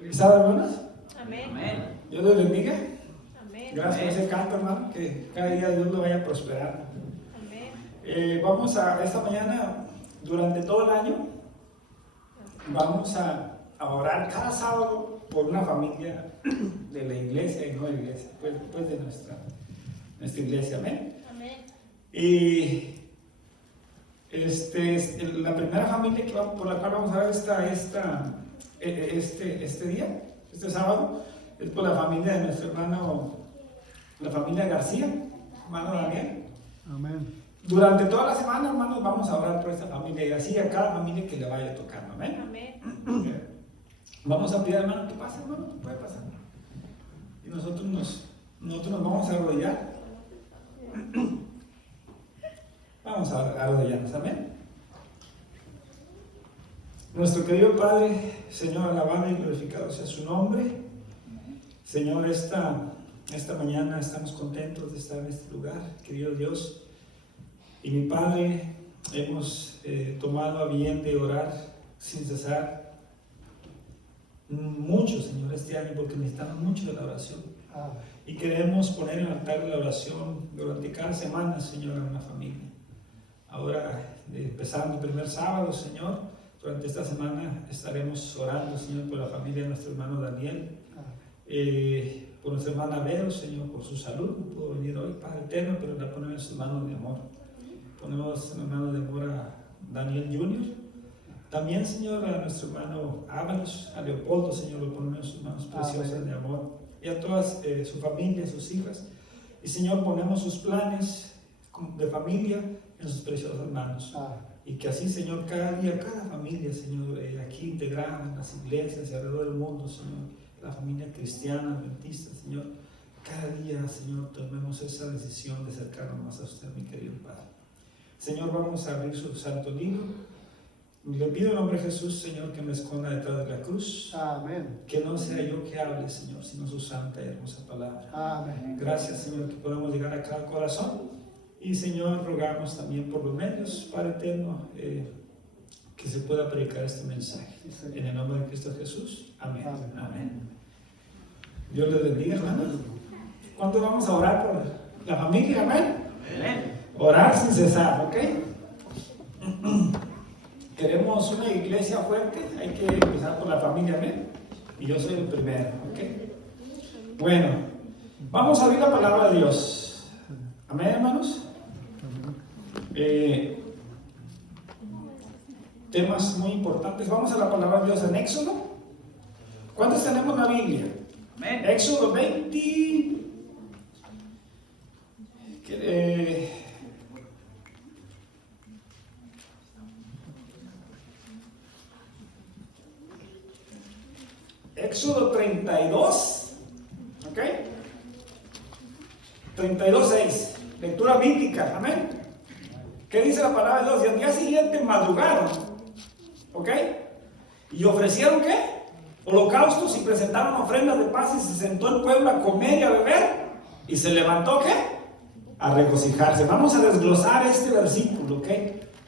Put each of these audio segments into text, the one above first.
Feliz sábado, hermanos. Amén. Dios les bendiga. Amén. Gracias por ese canto, hermano. Que cada día Dios lo vaya a prosperar. Amén. Vamos a esta mañana, durante todo el año, vamos a orar cada sábado por una familia de la iglesia y no de la iglesia, pues de nuestra iglesia. Amén. Amén. Y la primera familia por la cual vamos a ver este día, este sábado, es por la familia de nuestro hermano, la familia García, hermano Daniel. Amén. Durante toda la semana, hermanos, vamos a orar por esta familia y así a cada familia que le vaya tocando. Amén. Amén. Vamos a pedir, hermano, que pase, hermano, puede pasar. Y nosotros nos vamos a arrodillar. Vamos a arrodillarnos, amén. Nuestro querido Padre, Señor, alabado y glorificado sea su nombre. Señor, esta mañana estamos contentos de estar en este lugar, querido Dios. Y mi Padre, hemos tomado a bien de orar sin cesar mucho, Señor, este año, porque necesitamos mucho de la oración. Y queremos poner en el altar de la oración durante cada semana, Señor, a una familia. Ahora, empezando el primer sábado, Señor, durante esta semana estaremos orando, Señor, por la familia de nuestro hermano Daniel, por nuestra hermana Vero, Señor, por su salud. No pudo venir hoy, Padre eterno, pero la ponemos en sus manos de amor. Ponemos en manos de amor a Daniel Jr. También, Señor, a nuestro hermano Ábalos, a Leopoldo, Señor, lo ponemos en sus manos preciosas de amor. Y a todas su familia, sus hijas. Y, Señor, ponemos sus planes de familia en sus preciosas manos. Y que así, Señor, cada día, cada familia, Señor, aquí integrada en las iglesias y alrededor del mundo, Señor, la familia cristiana, adventista, Señor, cada día, Señor, tomemos esa decisión de acercarnos más a usted, mi querido Padre. Señor, vamos a abrir su santo libro. Le pido en nombre de Jesús, Señor, que me esconda detrás de la cruz. Amén. Que no sea yo que hable, Señor, sino su santa y hermosa palabra. Amén. Gracias, Señor, que podamos llegar a cada corazón. Y, Señor, rogamos también por los medios, Padre eterno, que se pueda predicar este mensaje. En el nombre de Cristo Jesús. Amén. Amén. Amén. Dios les bendiga, hermanos. ¿Cuánto vamos a orar por la familia? Amén. Amén. Orar sin cesar, ¿ok? Queremos una iglesia fuerte, hay que empezar por la familia, amén. Y yo soy el primero, ¿ok? Bueno, vamos a abrir la palabra de Dios. Amén, hermanos. Temas muy importantes. Vamos a la palabra de Dios en Éxodo. ¿Cuántos tenemos la Biblia? Amén. Éxodo 20. Éxodo 32, ¿ok? 32:6, lectura bíblica, amén. ¿Qué dice la palabra de Dios? Y al día siguiente madrugaron, ¿ok? Y ofrecieron, ¿qué? Holocaustos y presentaron ofrendas de paz y se sentó el pueblo a comer y a beber y se levantó, ¿qué? A regocijarse. Vamos a desglosar este versículo, ¿ok?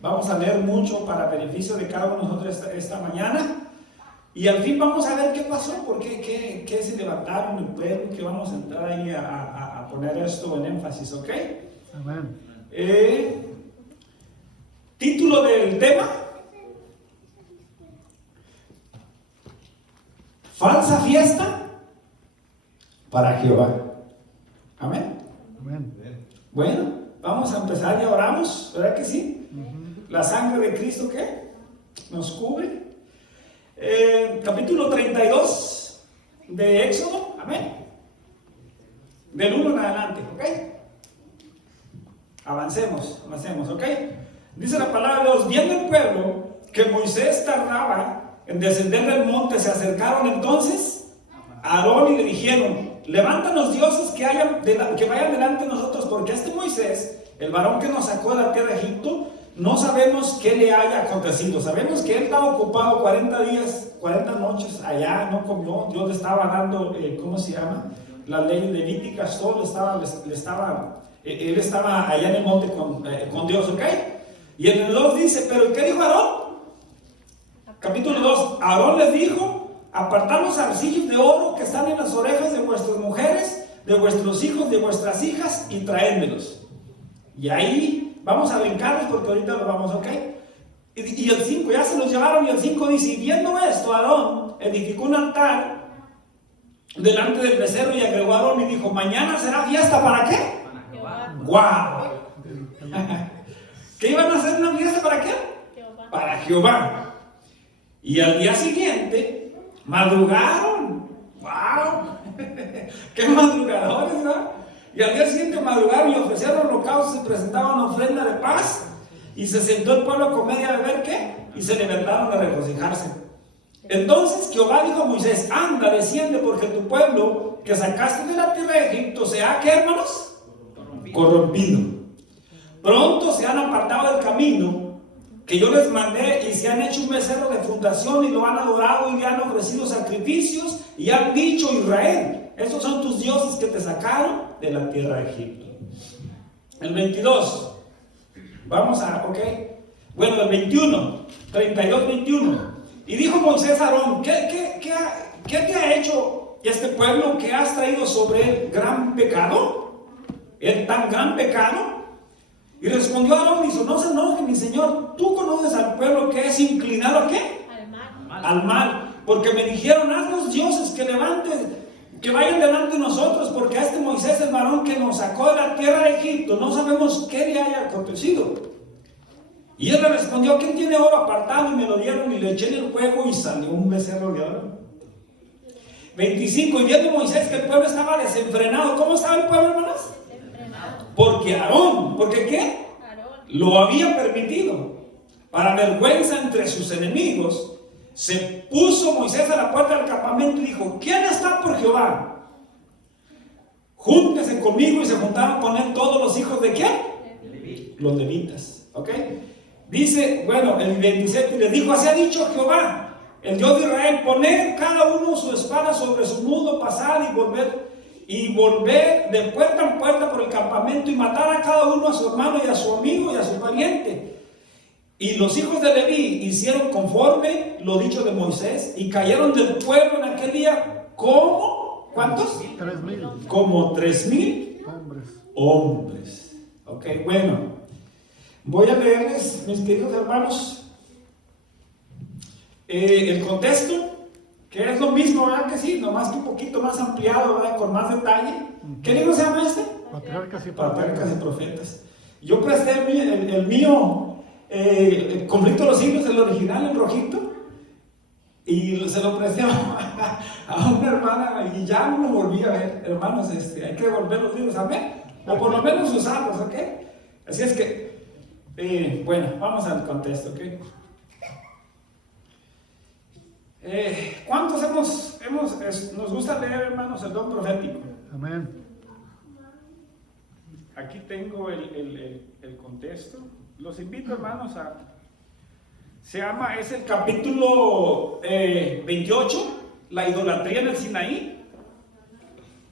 Vamos a leer mucho para beneficio de cada uno de nosotros esta mañana. Y al fin vamos a ver qué pasó, por qué se levantaron el pueblo, que vamos a entrar ahí a poner esto en énfasis, ¿ok? Amén. Título del tema: falsa fiesta para Jehová. Amén. Amén. Bueno, vamos a empezar, ya oramos, ¿verdad que sí? La sangre de Cristo, ¿qué? Nos cubre. Capítulo 32 de Éxodo, amén. Del 1 en adelante, ¿ok? Avancemos, ¿ok? Dice la palabra de Dios: viendo el pueblo que Moisés tardaba en descender del monte, se acercaron entonces a Aarón y le dijeron: levántanos dioses que vayan delante de nosotros, porque este Moisés, el varón que nos sacó de la tierra de Egipto, no sabemos qué le haya acontecido. Sabemos que él estaba ocupado 40 días, 40 noches allá, no comió. Dios le estaba dando, ¿cómo se llama? Las leyes levíticas, todo él estaba allá en el monte con Dios, ¿ok? Y en el 2 dice: ¿pero qué dijo Aarón? Capítulo 2, Aarón les dijo: apartad los zarcillos de oro que están en las orejas de vuestras mujeres, de vuestros hijos, de vuestras hijas, y traédmelos. Y ahí vamos a brincarlos porque ahorita lo vamos, ¿ok? Y el 5, ya se los llevaron, y el 5 dice, y viendo esto, Aarón edificó un altar delante del becerro, y agregó a Aarón y dijo, mañana será fiesta, ¿para qué? Para Jehová. ¡Guau! ¿Qué iban a hacer una fiesta para qué? Jehová. Para Jehová. Y al día siguiente, madrugaron. ¡Wow! ¡Qué madrugadores, ¿verdad? Y al día siguiente madrugaron y ofrecieron holocaustos y presentaban ofrenda de paz. Y se sentó el pueblo a comer y a beber, ¿qué? Y se levantaron a regocijarse. Entonces Jehová dijo a Moisés, anda, desciende, porque tu pueblo que sacaste de la tierra de Egipto se ha, ¿qué, hermanos? Corrompido. Pronto se han apartado del camino que yo les mandé, y se han hecho un becerro de fundación, y lo han adorado, y le han ofrecido sacrificios, y han dicho, Israel, estos son tus dioses que te sacaron de la tierra de Egipto. El 22. Vamos a, ok. Bueno, el 21, 32, 21. Y dijo Moisés a Aarón, ¿qué te ha hecho este pueblo que has traído sobre él gran pecado? ¿El tan gran pecado? Y respondió Aarón y dijo, no se enoje, mi señor, tú conoces al pueblo que es inclinado ¿a qué? Al mal. Al mal, porque me dijeron, haz los dioses que vayan delante de nosotros, porque a este Moisés, el varón que nos sacó de la tierra de Egipto, no sabemos qué le haya acontecido. Y él le respondió, ¿quién tiene oro apartado? Y me lo dieron, y le eché en el fuego, y salió un becerro de oro. 25, y viendo Moisés que el pueblo estaba desenfrenado. ¿Cómo estaba el pueblo, hermanos? Desenfrenado. Porque Aarón, ¿porque qué? Aarón. Lo había permitido. Para vergüenza entre sus enemigos, se puso Moisés a la puerta del campamento y dijo, ¿quién está por Jehová? Júntese conmigo, y se juntaron con él todos los hijos de ¿quién? Los levitas, ¿ok? Dice, bueno, el 27, le dijo, así ha dicho Jehová, el Dios de Israel, poner cada uno su espada sobre su nudo, pasar y volver de puerta en puerta por el campamento, y matar a cada uno a su hermano y a su amigo y a su pariente. Y los hijos de Leví hicieron conforme lo dicho de Moisés, y cayeron del pueblo en aquel día como, ¿cuántos? 3,000 Como 3,000 hombres. Ok, bueno, voy a leerles, mis queridos hermanos, el contexto, que es lo mismo, ¿verdad que sí? Nomás que un poquito más ampliado, ¿verdad? Con más detalle. ¿Qué libro se llama este? Patriarcas y Patriarcas y Profetas. Yo presté el mío, Conflicto de los Siglos, el original, en rojito, y se lo presté a una hermana, y ya no lo volví a ver. Hermanos, hay que devolver los libros a ver, o por lo menos usarlos, ¿ok? Así es que, bueno, vamos al contexto, ¿ok? ¿Cuántos nos gusta leer, hermanos, el don profético? Amén. Aquí tengo el contexto. Los invito, hermanos, es el capítulo 28, la idolatría en el Sinaí.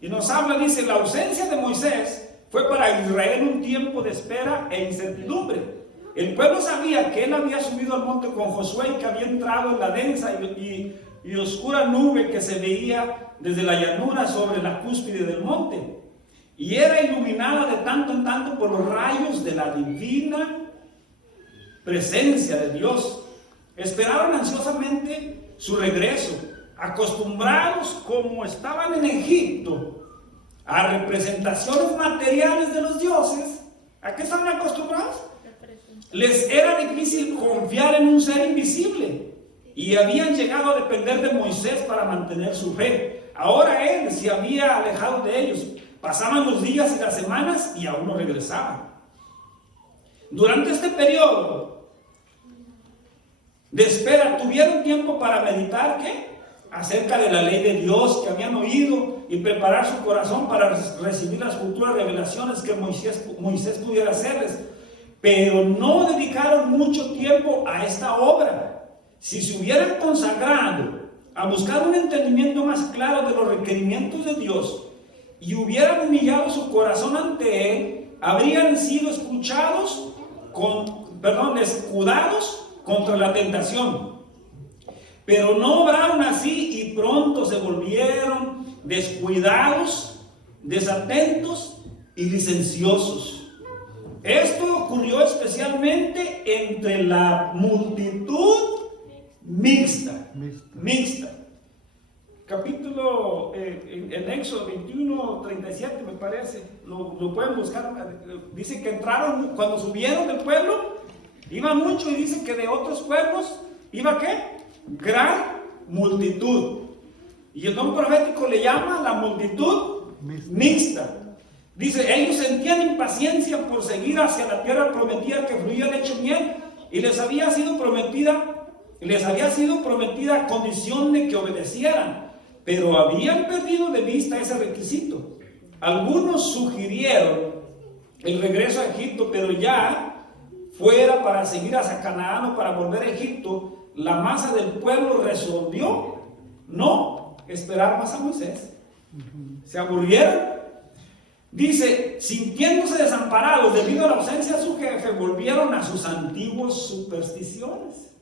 Y nos habla, dice, la ausencia de Moisés fue para Israel un tiempo de espera e incertidumbre. El pueblo sabía que él había subido al monte con Josué, y que había entrado en la densa y oscura nube que se veía desde la llanura sobre la cúspide del monte, y era iluminada de tanto en tanto por los rayos de la divina presencia de Dios. Esperaban ansiosamente su regreso, acostumbrados como estaban en Egipto a representaciones materiales de los dioses. ¿A qué estaban acostumbrados? Les era difícil confiar en un ser invisible, y habían llegado a depender de Moisés para mantener su fe. Ahora él se había alejado de ellos. Pasaban los días y las semanas y aún no regresaban. Durante este periodo de espera tuvieron tiempo para meditar ¿qué? Acerca de la ley de Dios que habían oído, y preparar su corazón para recibir las futuras revelaciones que Moisés pudiera hacerles. Pero no dedicaron mucho tiempo a esta obra. Si se hubieran consagrado a buscar un entendimiento más claro de los requerimientos de Dios, y hubieran humillado su corazón ante Él, habrían sido escudados contra la tentación. Pero no obraron así y pronto se volvieron descuidados, desatentos y licenciosos. Esto ocurrió especialmente entre la multitud mixta. Capítulo en Éxodo 21, 37 me parece, lo pueden buscar. Dice que entraron, cuando subieron del pueblo, iban mucho, y dice que de otros pueblos iba ¿qué? Gran multitud. Y el don profético le llama la multitud mixta. Dice, ellos sentían impaciencia por seguir hacia la tierra prometida que fluía leche y miel, y les había sido prometida a condición de que obedecieran, pero habían perdido de vista ese requisito. Algunos sugirieron el regreso a Egipto, pero ya fuera para seguir hacia Canaán o para volver a Egipto, la masa del pueblo resolvió no esperar más a Moisés. Se aburrieron. Dice, sintiéndose desamparados debido a la ausencia de su jefe, volvieron a sus antiguas supersticiones.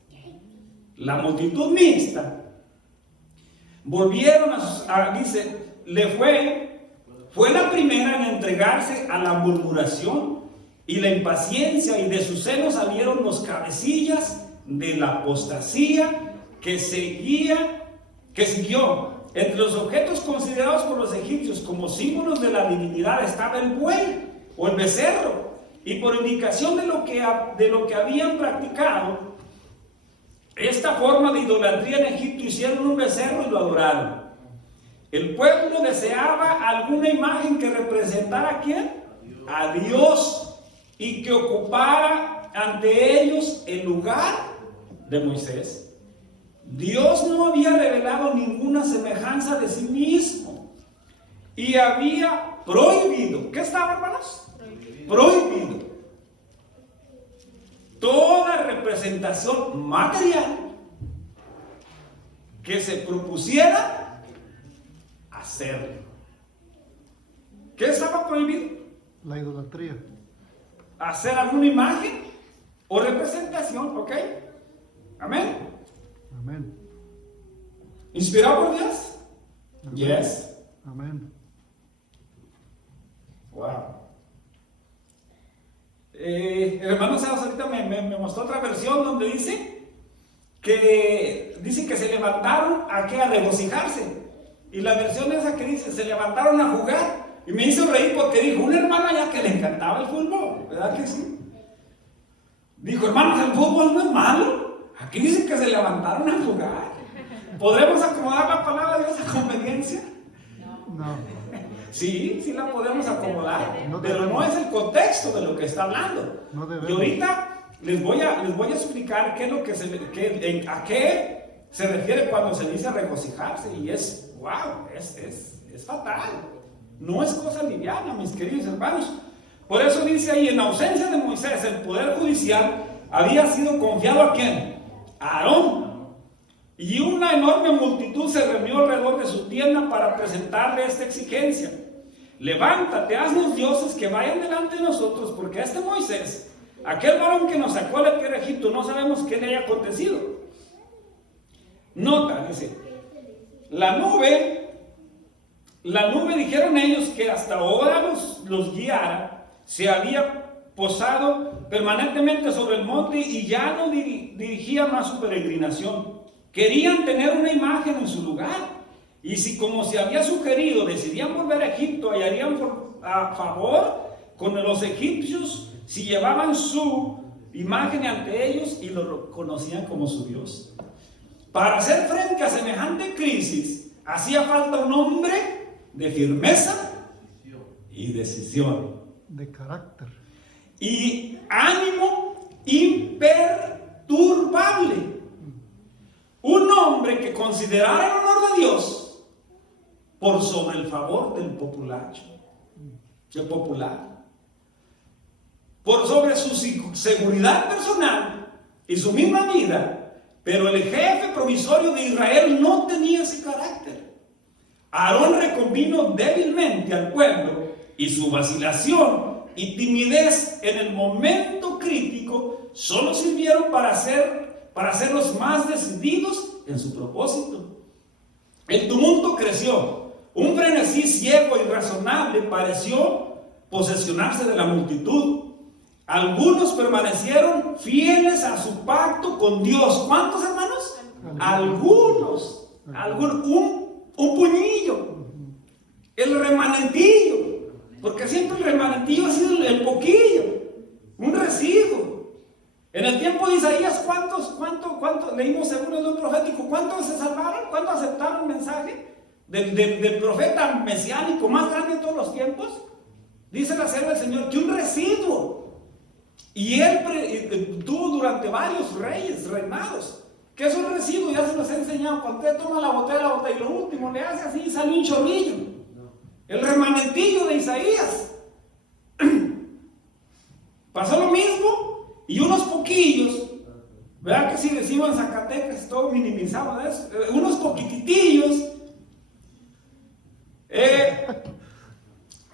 La multitud mixta volvieron dice, fue la primera en entregarse a la murmuración y la impaciencia, y de sus senos salieron los cabecillas de la apostasía que siguió. Entre los objetos considerados por los egipcios como símbolos de la divinidad estaba el buey o el becerro, y por indicación de lo que habían practicado esta forma de idolatría en Egipto, hicieron un becerro y lo adoraron. El pueblo deseaba alguna imagen que representara ¿a quién? A Dios, y que ocupara ante ellos el lugar de Moisés. Dios no había revelado ninguna semejanza de sí mismo y había prohibido. ¿Qué estaba, hermanos? Prohibido toda representación material que se propusiera hacerlo. ¿Qué estaba prohibido? La idolatría. Hacer alguna imagen o representación, ¿ok? Amén. Amén. ¿Inspirado por Dios? Amén. Yes. Amén. Wow. Hermano Sebas ahorita me mostró otra versión donde dice que se levantaron a regocijarse. Y la versión esa que dice, se levantaron a jugar. Y me hizo reír porque dijo, una hermana ya que le encantaba el fútbol, ¿verdad que sí? Dijo, hermanos, el fútbol no es malo. Aquí dice que se levantaron a jugar. ¿Podremos acomodar la palabra de Dios a conveniencia? No. Sí la podemos acomodar, No pero no es el contexto de lo que está hablando. No debemos. Y ahorita les voy a explicar qué es lo a qué se refiere cuando se dice regocijarse. Y es, wow, es fatal. No es cosa liviana, mis queridos hermanos. Por eso dice ahí, en ausencia de Moisés, el poder judicial había sido confiado ¿a quién? A Aarón. Y una enorme multitud se reunió alrededor de su tienda para presentarle esta exigencia. Levántate, haznos dioses que vayan delante de nosotros, porque este Moisés, aquel varón que nos sacó de la tierra de Egipto, no sabemos qué le haya acontecido. Nota, dice, la nube, dijeron ellos, que hasta ahora los guiara, se había posado permanentemente sobre el monte y ya no dirigía más su peregrinación. Querían tener una imagen en su lugar, y si, como se había sugerido, decidían volver a Egipto, hallarían a favor con los egipcios si llevaban su imagen ante ellos y lo reconocían como su Dios. Para hacer frente a semejante crisis, hacía falta un hombre de firmeza y decisión, De carácter. y ánimo imperturbable. Un hombre que considerara el honor de Dios por sobre el favor del popular, por sobre su seguridad personal y su misma vida. Pero el jefe provisorio de Israel no tenía ese carácter. Aarón reconvino débilmente al pueblo, y su vacilación y timidez en el momento crítico solo sirvieron para hacerlos más decididos en su propósito. El tumulto creció. Un frenesí ciego y irrazonable pareció posesionarse de la multitud. Algunos permanecieron fieles a su pacto con Dios. ¿Cuántos, hermanos? Algunos. Un puñillo. El remanentillo. Porque siempre el remanentillo ha sido el poquillo. Un residuo. En el tiempo de Isaías, ¿cuántos leímos según el don profético? ¿Cuántos se salvaron? ¿Cuántos aceptaron el mensaje del profeta mesiánico más grande de todos los tiempos? Dice la sierva del Señor que un residuo. Y él tuvo durante varios reyes, reinados. ¿Qué es un residuo? Ya se los he enseñado. Cuando usted toma la botella y lo último le hace así y sale un chorrillo. El remanentillo de Isaías. Pasó lo mismo y unos poquillos, ¿verdad que si decimos en Zacatecas todo minimizado, ¿verdad? Unos poquititillos,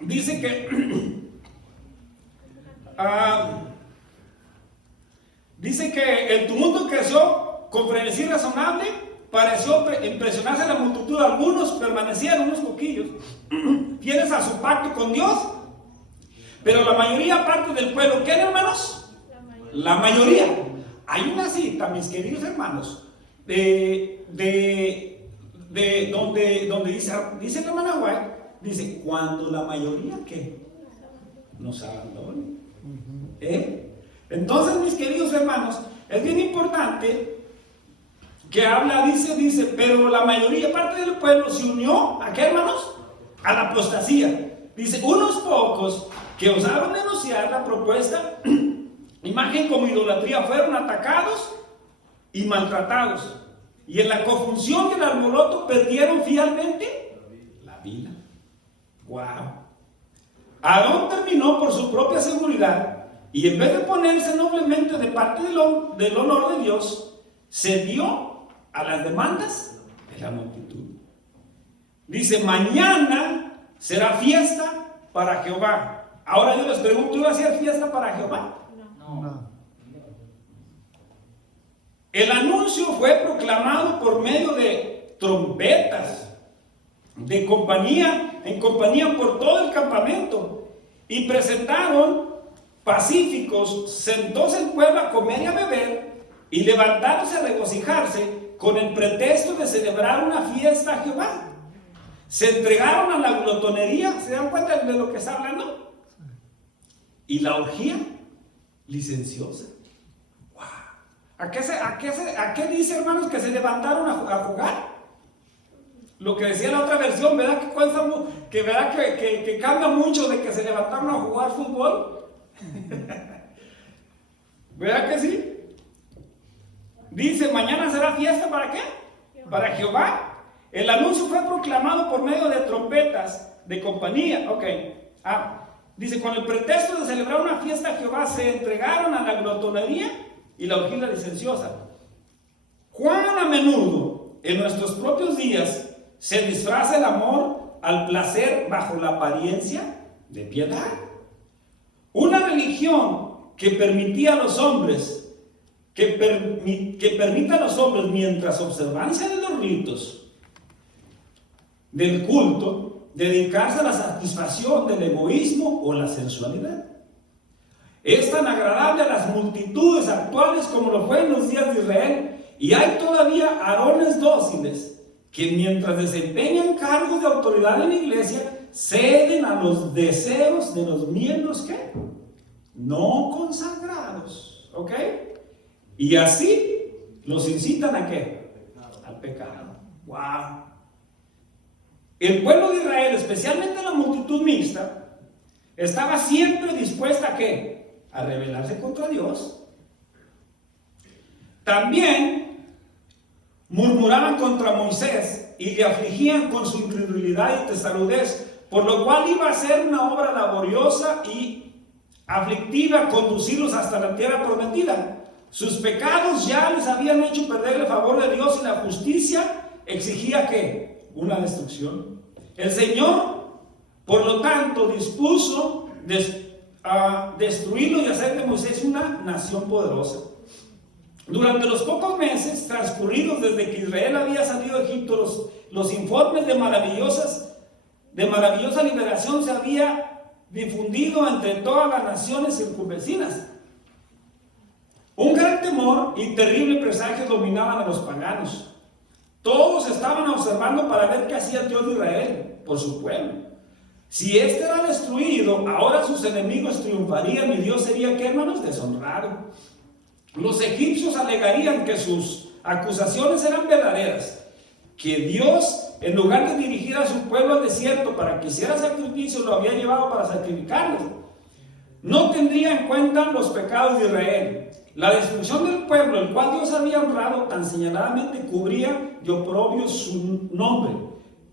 dice que dice que el tumulto creció con frenesí razonable, pareció impresionarse a la multitud. Algunos permanecieron, unos poquillos, fieles a su pacto con Dios, pero la mayoría parte del pueblo, ¿qué, hermanos? La mayoría. Hay una cita, mis queridos hermanos, donde dice la hermana White, dice, cuando la mayoría, ¿qué? Nos abandona. Entonces, mis queridos hermanos, es bien importante que habla, dice, pero la mayoría, parte del pueblo se unió, ¿a qué, hermanos? A la apostasía. Dice, unos pocos que osaron denunciar la propuesta imagen como idolatría fueron atacados y maltratados. Y en la confusión y el alboroto perdieron fielmente la vida. ¡Wow! Aarón terminó por su propia seguridad y en vez de ponerse noblemente de parte del honor de Dios, se dio a las demandas de la multitud. Dice, mañana será fiesta para Jehová. Ahora yo les pregunto, ¿iba a ser fiesta para Jehová? No. El anuncio fue proclamado por medio de trompetas, en compañía por todo el campamento, y presentaron pacíficos, sentóse el pueblo a comer y a beber, y levantándose a regocijarse, con el pretexto de celebrar una fiesta a Jehová. Se entregaron a la glotonería, ¿se dan cuenta de lo que está hablando? Y la orgía licenciosa. ¡Wow! ¿A qué dice, hermanos, que se levantaron a jugar? Lo que decía la otra versión, ¿verdad? Que cambia mucho de que se levantaron a jugar fútbol. ¿Verdad que sí? Dice, mañana será fiesta, ¿para qué? Para Jehová. El anuncio fue proclamado por medio de trompetas de compañía. Ok. Dice, con el pretexto de celebrar una fiesta a Jehová, se entregaron a la glotonería y la orgía licenciosa. ¿Cuán a menudo en nuestros propios días se disfraza el amor al placer bajo la apariencia de piedad? Una religión que permitía a los hombres, que permita a los hombres, mientras observancia de los ritos del culto, dedicarse a la satisfacción del egoísmo o la sensualidad. Es tan agradable a las multitudes actuales como lo fue en los días de Israel, y hay todavía varones dóciles que mientras desempeñan cargos de autoridad en la iglesia, ceden a los deseos de los miembros que no consagrados, ¿ok? Y así los incitan ¿a qué? Al pecado. ¡Wow! El pueblo de Israel, especialmente la multitud mixta, estaba siempre dispuesta ¿a qué? A rebelarse contra Dios. También murmuraban contra Moisés y le afligían con su incredulidad y testarudez, por lo cual iba a ser una obra laboriosa y aflictiva conducirlos hasta la tierra prometida. Sus pecados ya les habían hecho perder el favor de Dios y la justicia exigía ¿qué? Una destrucción. El Señor, por lo tanto, dispuso destruirlo y hacer de Moisés una nación poderosa. Durante los pocos meses transcurridos desde que Israel había salido de Egipto, los informes de maravillosa liberación se había difundido entre todas las naciones circunvecinas. Un gran temor y terrible presagio dominaban a los paganos. Todos estaban observando para ver qué hacía el Dios de Israel por su pueblo. Si éste era destruido, ahora sus enemigos triunfarían y Dios sería, ¿qué, hermanos? Deshonrado. Los egipcios alegarían que sus acusaciones eran verdaderas, que Dios, en lugar de dirigir a su pueblo al desierto para que hiciera sacrificio, lo había llevado para sacrificarlos. No tendría en cuenta los pecados de Israel. La destrucción del pueblo, el cual Dios había honrado, tan señaladamente cubría de oprobio su nombre.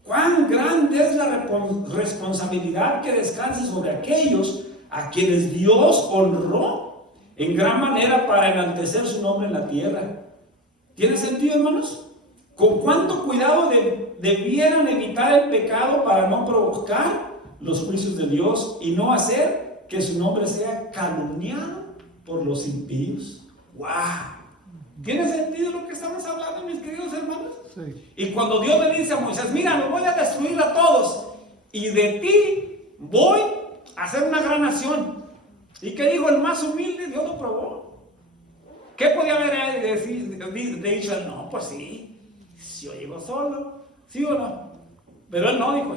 Cuán grande es la responsabilidad que descansa sobre aquellos a quienes Dios honró en gran manera para enaltecer su nombre en la tierra. ¿Tiene sentido, hermanos? Con cuánto cuidado debieran evitar el pecado para no provocar los juicios de Dios y no hacer que su nombre sea calumniado por los impíos. ¡Wow! ¿Tiene sentido lo que estamos hablando, mis queridos hermanos? Sí. Y cuando Dios le dice a Moisés, mira, los voy a destruir a todos y de ti voy a hacer una gran nación. ¿Y qué dijo el más humilde? Dios lo probó. ¿Qué podía haber dicho él? No, pues sí, si yo llego solo, ¿sí o no? Pero él no dijo,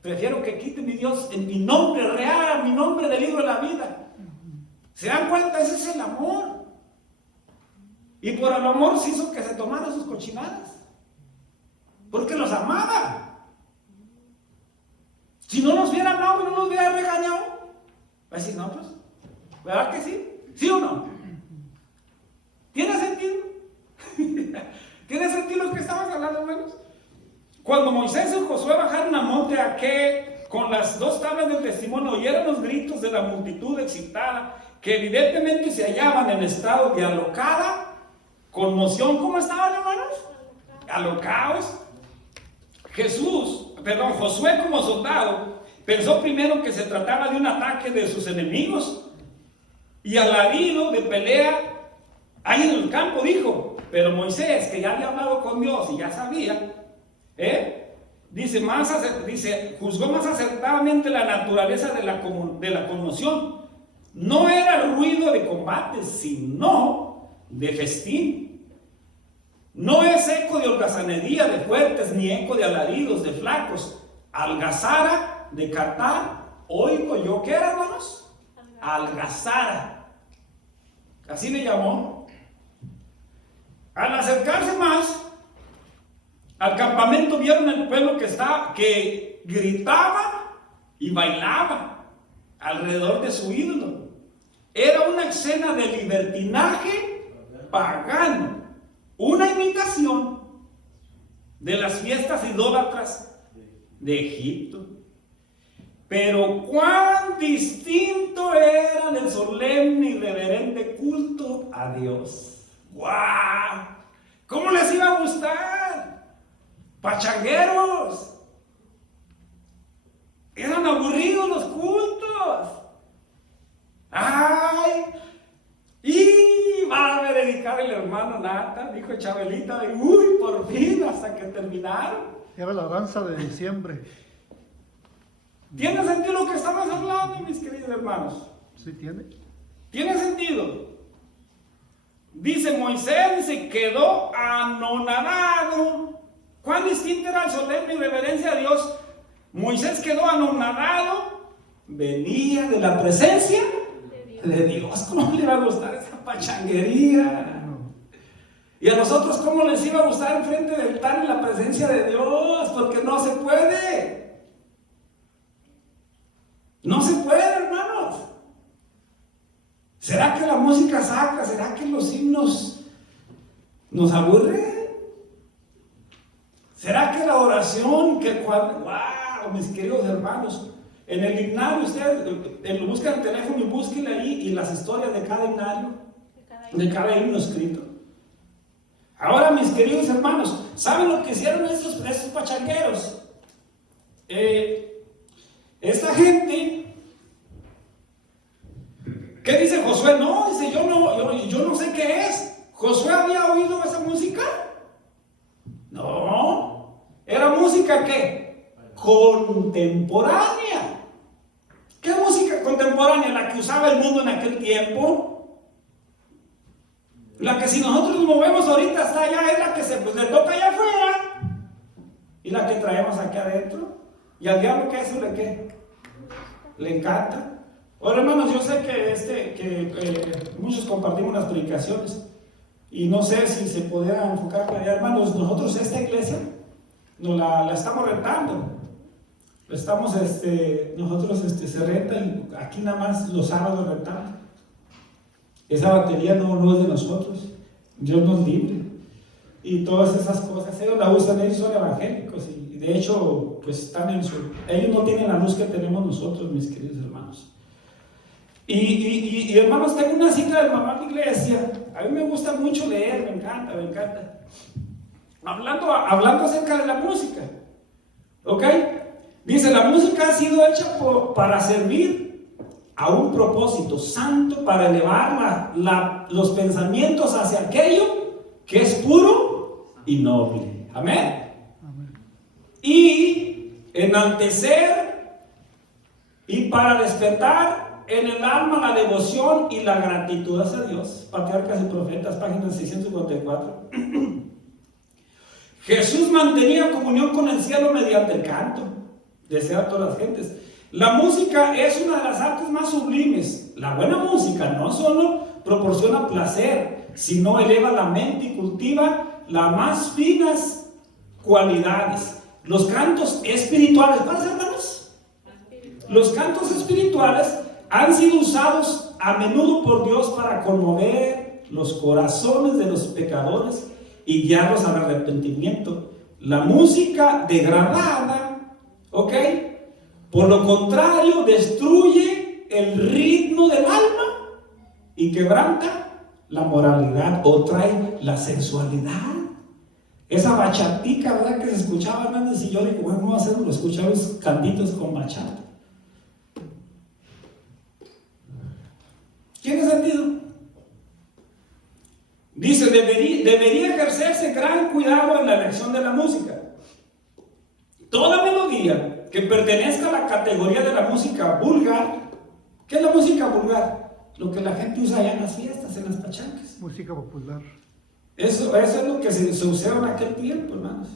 prefiero que quite mi Dios en mi nombre real, mi nombre del libro de la vida. ¿Se dan cuenta? Ese es el amor. Y por el amor se hizo que se tomaran sus cochinadas, porque los amaba. Si no los hubiera amado y no los hubiera regañado, va a decir, no, pues, ¿verdad que sí? ¿Sí o no? ¿Tiene sentido? ¿Tiene sentido lo que estamos hablando, hermanos? Cuando Moisés y Josué bajaron al monte Aqué con las dos tablas del testimonio, oyeron los gritos de la multitud excitada, que evidentemente se hallaban en estado de alocada conmoción. ¿Cómo estaban, hermanos? Alocados. Josué como soldado pensó primero que se trataba de un ataque de sus enemigos y alarido de pelea ahí en el campo dijo, pero Moisés, que ya había hablado con Dios y ya sabía, juzgó más acertadamente la naturaleza de la conmoción. No era ruido de combate, sino de festín. No es eco de holgazanería de fuertes, ni eco de alaridos de flacos. Algazara de cantar, oigo yo. ¿Qué era, hermanos? Algazara. Así le llamó. Al acercarse más al campamento, vieron el pueblo que gritaba y bailaba alrededor de su ídolo. Era una escena de libertinaje pagano, una imitación de las fiestas idólatras de Egipto. Pero cuán distinto era el solemne y reverente culto a Dios. ¡Guau! ¿Cómo les iba a gustar? Pachangueros. Eran aburridos los cultos. ¡Ay! Y va a dedicar el hermano Nata, dijo Chabelita, y uy, por fin, hasta que terminaron. Era la danza de diciembre. ¿Tiene sentido lo que estamos hablando, mis queridos hermanos? ¿Sí tiene? ¿Tiene sentido? Dice Moisés, se quedó anonadado. ¿Cuán distinto era el solemne y reverencia a Dios? Moisés quedó anonadado. Venía de la presencia de Dios. ¿Cómo le iba a gustar esa pachanguería? Y a nosotros, ¿cómo les iba a gustar enfrente de estar en la presencia de Dios? Porque no se puede. No se puede, hermanos. ¿Será que la música saca? ¿Será que los himnos nos aburren? ¿Será que la oración, wow, mis queridos hermanos, en el himnario, ustedes lo buscan en el teléfono y búsquenle ahí y las historias de cada himnario, de cada himno escrito? Ahora, mis queridos hermanos, ¿saben lo que hicieron estos pachangueros? Esta gente, ¿qué dice Josué? No, dice, yo no sé qué es. ¿Josué había oído esa música? No. ¿Era música qué? Contemporánea. ¿Qué música contemporánea? La que usaba el mundo en aquel tiempo. La que si nosotros nos movemos ahorita hasta allá es la que le toca allá afuera. Y la que traemos aquí adentro. ¿Y al diablo qué eso qué? Le encanta. Ahora, hermanos, yo sé que muchos compartimos las predicaciones y no sé si se podría enfocar para allá, hermanos. Nosotros esta iglesia la estamos rentando. Estamos, nosotros se renta aquí nada más los sábados rentamos. Esa batería no es de nosotros. Dios nos libre. Y todas esas cosas, ellos la usan, ellos son evangélicos y de hecho, pues están ellos no tienen la luz que tenemos nosotros, mis queridos hermanos. Y hermanos, tengo una cita del mamá de la iglesia. A mí me gusta mucho leer, me encanta. Hablando acerca de la música, ¿ok? Dice, la música ha sido hecha para servir a un propósito santo, para elevar los pensamientos hacia aquello que es puro y noble. Amén. Y enaltecer y para despertar en el alma la devoción y la gratitud hacia Dios. Patriarcas y Profetas, página 654. Jesús mantenía comunión con el cielo mediante el canto. Desea a todas las gentes. La música es una de las artes más sublimes. La buena música no solo proporciona placer, sino eleva la mente y cultiva las más finas cualidades. Los cantos espirituales, ¿cuáles, hermanos? Los cantos espirituales han sido usados a menudo por Dios para conmover los corazones de los pecadores y guiarlos al arrepentimiento. La música degradada, ¿ok? Por lo contrario, destruye el ritmo del alma y quebranta la moralidad o trae la sensualidad. Esa bachatica, ¿verdad? Que se escuchaba antes y yo digo, bueno, vamos a hacerlo, escuchar los cantitos con bachata. ¿Tiene sentido? Dice, debería ejercerse gran cuidado en la elección de la música. Toda melodía que pertenezca a la categoría de la música vulgar. ¿Qué es la música vulgar? Lo que la gente usa allá en las fiestas, en las pachacas. Música popular. Eso es lo que se usaba en aquel tiempo, hermanos.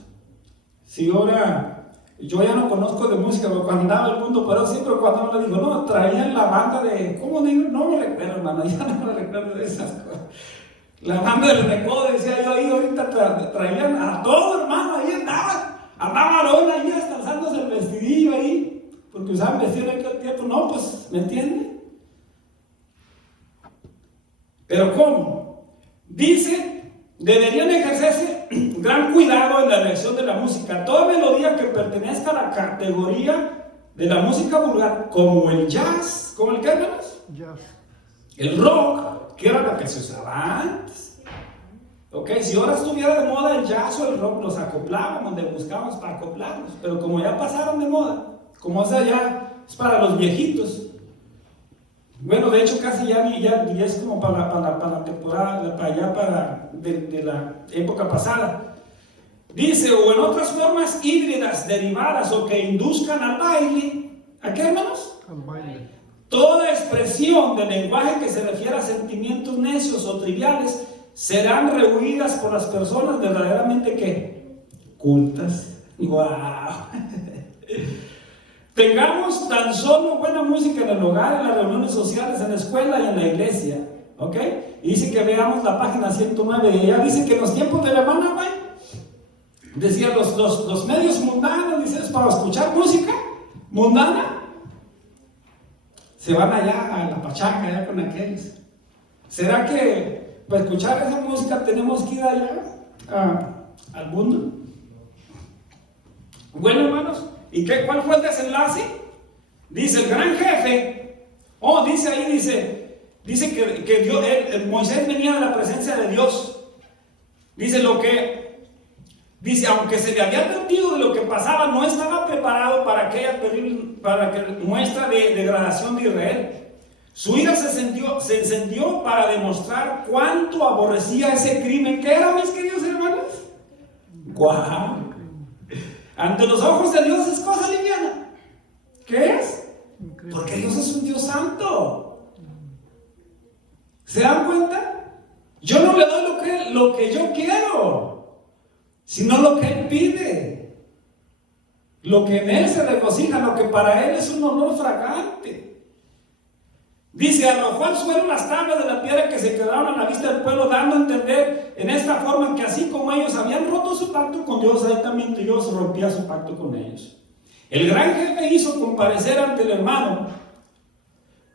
Si ahora, yo ya no conozco de música, pero cuando andaba el mundo, pero siempre cuando me digo, no, traían la banda de, ¿cómo digo? No me recuerdo, hermano, ya no me recuerdo de esas cosas. La banda del recodo, decía yo ahí, ahorita traían a todo, hermano, ahí andaba Aarón ahí hasta alzándose el vestidillo ahí, porque usaban vestido en aquel tiempo, no, pues, ¿me entiende? Pero ¿cómo? Dice, deberían ejercerse gran cuidado en la elección de la música. Toda melodía que pertenezca a la categoría de la música vulgar, como el jazz, ¿como el qué, hermanos? Jazz. El rock, que era lo que se usaba antes. Ok, si ahora estuviera de moda el jazz o el rock, los acoplábamos, le buscábamos para acoplarlos. Pero como ya pasaron de moda, como esa ya es para los viejitos. Bueno, de hecho casi ya es como para la temporada, de la época pasada. Dice, o en otras formas híbridas, derivadas o que induzcan al baile. ¿A qué, hermanos? Al baile. Toda expresión de lenguaje que se refiera a sentimientos necios o triviales serán rehuidas por las personas verdaderamente ¿qué? Cultas. ¡Wow! Tengamos tan solo buena música en el hogar, en las reuniones sociales, en la escuela y en la iglesia. ¿Ok? Y dice que veamos la página 109. Y ella dice que en los tiempos de la hermana, güey, decía los medios mundanos, dice, para escuchar música mundana, se van allá a la pachaca, allá con aquellos. ¿Será que para escuchar esa música tenemos que ir allá al mundo? Bueno, hermanos, ¿y cuál fue el desenlace? Dice el gran jefe, dice que Dios, Moisés venía de la presencia de Dios. Dice, aunque se le había advertido de lo que pasaba, no estaba preparado para aquella muestra de degradación de Israel. Su ira se encendió para demostrar cuánto aborrecía ese crimen. ¿Qué era, mis queridos hermanos? ¡Guau! Ante los ojos de Dios es cosa liviana. ¿Qué es? Porque Dios es un Dios santo. ¿Se dan cuenta? Yo no le doy lo que yo quiero, sino lo que Él pide. Lo que en Él se regocija, lo que para Él es un honor fragante. Dice, arrojó al suelo las tablas de la piedra que se quedaron a la vista del pueblo, dando a entender en esta forma que así como ellos habían roto su pacto con Dios, ahí también Dios rompía su pacto con ellos. El gran jefe hizo comparecer ante el hermano.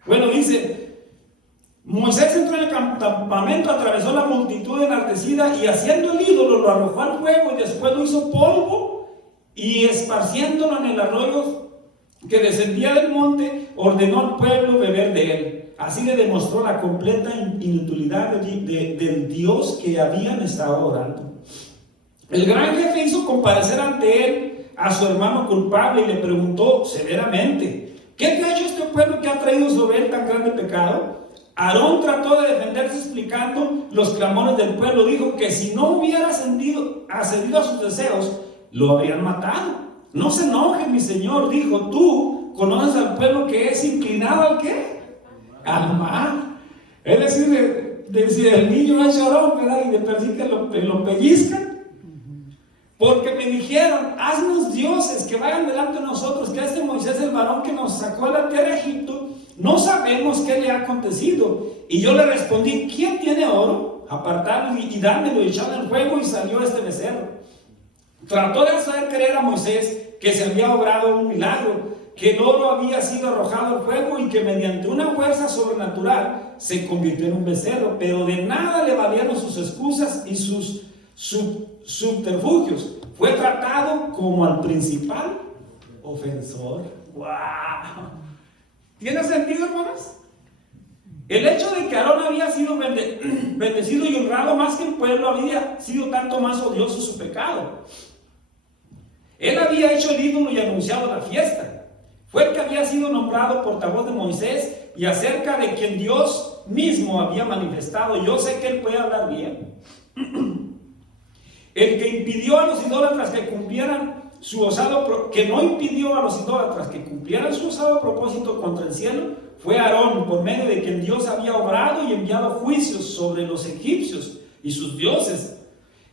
Bueno, dice, Moisés entró en el campamento, atravesó la multitud enardecida y haciendo el ídolo lo arrojó al fuego y después lo hizo polvo y esparciéndolo en el arroyo que descendía del monte, ordenó al pueblo beber de él. Así le demostró la completa inutilidad del Dios que habían estado orando. El gran jefe hizo comparecer ante él a su hermano culpable y le preguntó severamente: ¿qué te ha hecho este pueblo que ha traído sobre él tan grande pecado? Aarón trató de defenderse explicando los clamores del pueblo. Dijo que si no hubiera accedido a sus deseos, lo habrían matado. No se enoje, mi señor, dijo, tú conoces al pueblo que es inclinado ¿al qué? Al mal. Es decir, el niño es llorón, ¿verdad? Y de per sí que lo pellizcan. Porque me dijeron, haznos dioses que vayan delante de nosotros, que este Moisés, el varón que nos sacó de la tierra de Egipto, no sabemos qué le ha acontecido. Y yo le respondí, ¿quién tiene oro? Apartadlo y dármelo, y echadlo en el fuego, y salió este becerro. Trató de hacer creer a Moisés que se había obrado un milagro, que el oro había sido arrojado al fuego y que mediante una fuerza sobrenatural se convirtió en un becerro, pero de nada le valieron sus excusas y sus subterfugios. Fue tratado como al principal ofensor. ¡Wow! ¿Tiene sentido, hermanos? El hecho de que Aarón había sido bendecido y honrado más que el pueblo había sido tanto más odioso su pecado. Él había hecho el ídolo y anunciado la fiesta. Fue el que había sido nombrado portavoz de Moisés y acerca de quien Dios mismo había manifestado. Yo sé que él puede hablar bien. El que impidió a los idólatras que cumplieran su osado, que no impidió a los idólatras que cumplieran su osado propósito contra el cielo, fue Aarón, por medio de quien Dios había obrado y enviado juicios sobre los egipcios y sus dioses.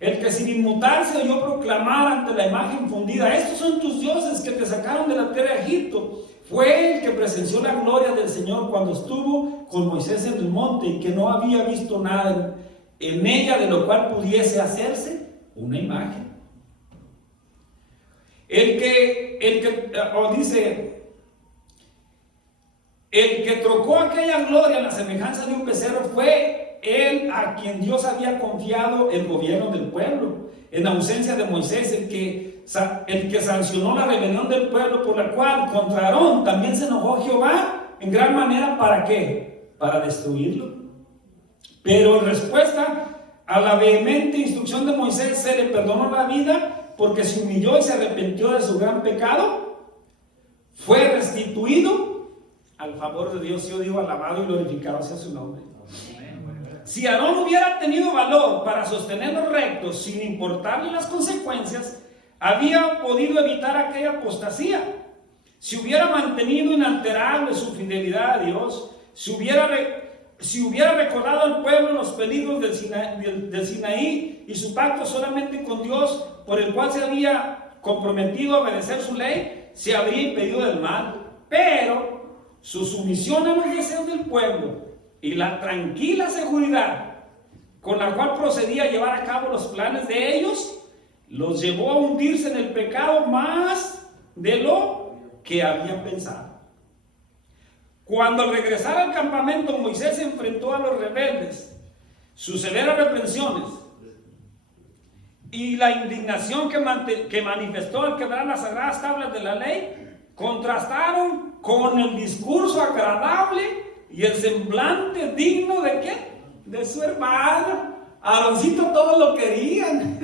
El que sin inmutarse oyó proclamar ante la imagen fundida: estos son tus dioses que te sacaron de la tierra de Egipto. Fue el que presenció la gloria del Señor cuando estuvo con Moisés en el monte y que no había visto nada en ella de lo cual pudiese hacerse una imagen. El que trocó aquella gloria en la semejanza de un becerro fue él a quien Dios había confiado el gobierno del pueblo, en ausencia de Moisés, el que sancionó la rebelión del pueblo, por la cual contra Aarón también se enojó Jehová en gran manera. ¿Para qué? Para destruirlo. Pero en respuesta a la vehemente instrucción de Moisés, se le perdonó la vida porque se humilló y se arrepintió de su gran pecado. Fue restituido al favor de Dios. Yo digo, alabado y glorificado sea su nombre. Si Aarón hubiera tenido valor para sostenerlo recto sin importarle las consecuencias, había podido evitar aquella apostasía. Si hubiera mantenido inalterable su fidelidad a Dios, si hubiera recordado al pueblo los peligros del Sinaí y su pacto solamente con Dios, por el cual se había comprometido a obedecer su ley, se habría impedido del mal. Pero su sumisión a los deseos del pueblo y la tranquila seguridad con la cual procedía a llevar a cabo los planes de ellos, los llevó a hundirse en el pecado más de lo que habían pensado. Cuando al regresar al campamento Moisés se enfrentó a los rebeldes, sus severas reprensiones y la indignación que manifestó al quebrar las sagradas tablas de la ley, contrastaron con el discurso agradable y el semblante digno ¿de qué? De su hermano. Aaroncito todos lo querían.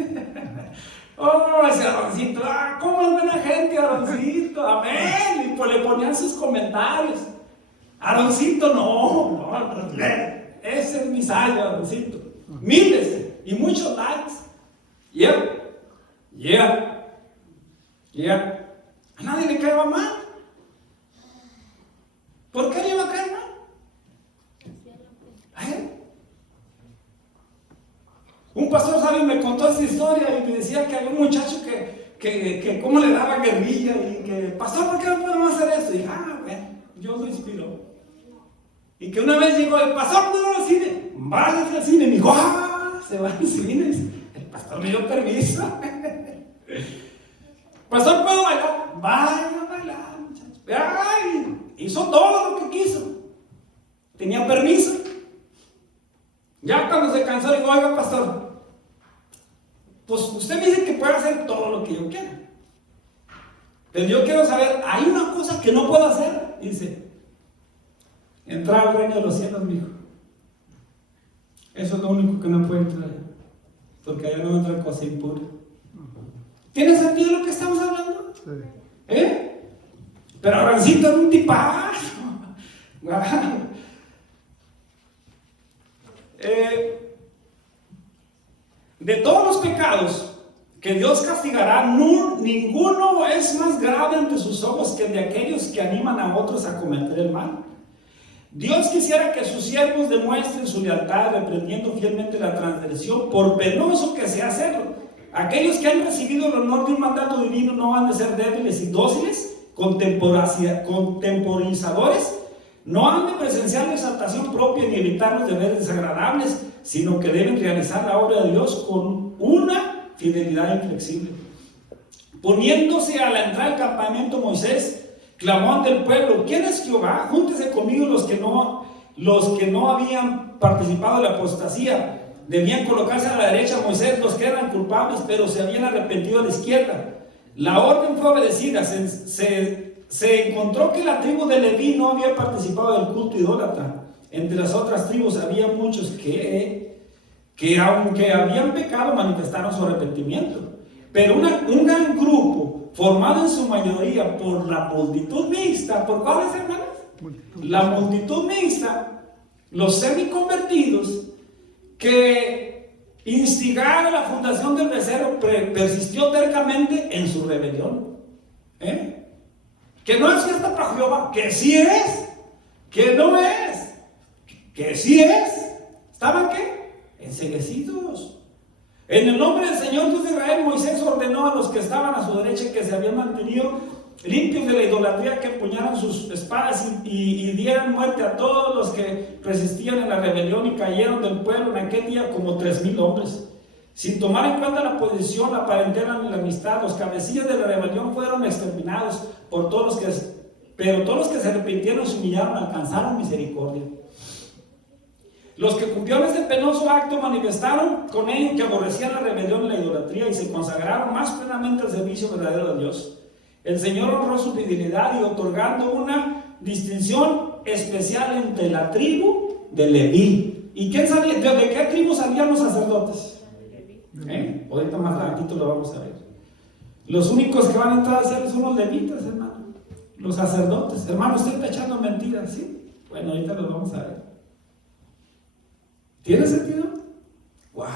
Oh, ese Aaroncito, cómo es buena gente Aaroncito, amén. Y pues le ponían sus comentarios. Aaroncito no, ese es mi sallo, Aaroncito. Miles y muchos likes. Yeah. A nadie le cae mal. ¿Por qué le iba a caer mal? Un pastor sabio me contó esa historia y me decía que había un muchacho que cómo le daba guerrilla y que, pastor, ¿por qué no podemos hacer esto? Y dije, bueno, Dios lo inspiró. Y que una vez llegó el pastor, ¿puedo ir al cine? Váyase al cine. Y me dijo, se va al cine. El pastor me dio permiso. Pastor, ¿puedo bailar? Vaya a bailar, muchachos. Ay, hizo todo lo que quiso. Tenía permiso. Ya cuando se cansó, digo, oiga, pastor, pues usted me dice que puede hacer todo lo que yo quiera. Pero yo quiero saber, hay una cosa que no puedo hacer. Dice, entrar al reino de los cielos, mijo. Eso es lo único que no puede entrar. Porque allá no entra cosa impura. ¿Tiene sentido lo que estamos hablando? Sí. Pero Abrancito era un tipazo. De todos los pecados que Dios castigará, ninguno es más grave ante sus ojos que el de aquellos que animan a otros a cometer el mal. Dios quisiera que sus siervos demuestren su lealtad, reprendiendo fielmente la transgresión, por penoso que sea hacerlo. Aquellos que han recibido el honor de un mandato divino no han de ser débiles y dóciles, contemporizadores, no han de presenciar la exaltación propia ni evitar los deberes desagradables, sino que deben realizar la obra de Dios con una fidelidad inflexible. Poniéndose a la entrada del campamento, Moisés clamó ante el pueblo: ¿quién es Jehová? Júntense conmigo los que no habían participado de la apostasía. Debían colocarse a la derecha Moisés, los que eran culpables, pero se habían arrepentido a la izquierda. La orden fue obedecida. Se encontró que la tribu de Leví no había participado del culto idólatra. Entre las otras tribus había muchos que aunque habían pecado, manifestaron su arrepentimiento. Pero un gran grupo, formado en su mayoría por la multitud mixta, ¿por cuáles, hermanos? La multitud mixta, los semiconvertidos, que instigaron la fundación del becerro, persistió tercamente en su rebelión. Que no es fiesta para Jehová, que sí es, que no es, que sí es. ¿Estaban qué? Enceguecidos. En el nombre del Señor Dios de Israel, Moisés ordenó a los que estaban a su derecha, que se habían mantenido limpios de la idolatría, que empuñaran sus espadas y dieran muerte a todos los que resistían en la rebelión, y cayeron del pueblo en aquel día como 3,000 hombres. Sin tomar en cuenta la posición, la parentela ni la amistad, los cabecillas de la rebelión fueron exterminados por todos pero todos los que se arrepintieron y se humillaron alcanzaron misericordia. Los que cumplieron este penoso acto manifestaron con ello que aborrecían la rebelión y la idolatría, y se consagraron más plenamente al servicio verdadero de Dios. El Señor honró su fidelidad y otorgando una distinción especial entre la tribu de Leví. ¿Y quién sabía? ¿De qué tribu salían los sacerdotes? Ahorita más adelantito lo vamos a ver. Los únicos que van a entrar a cielo son los levitas, hermano. Los sacerdotes. Hermano, usted está echando mentiras, ¿sí? Bueno, ahorita lo vamos a ver. ¿Tiene sentido? ¡Wow!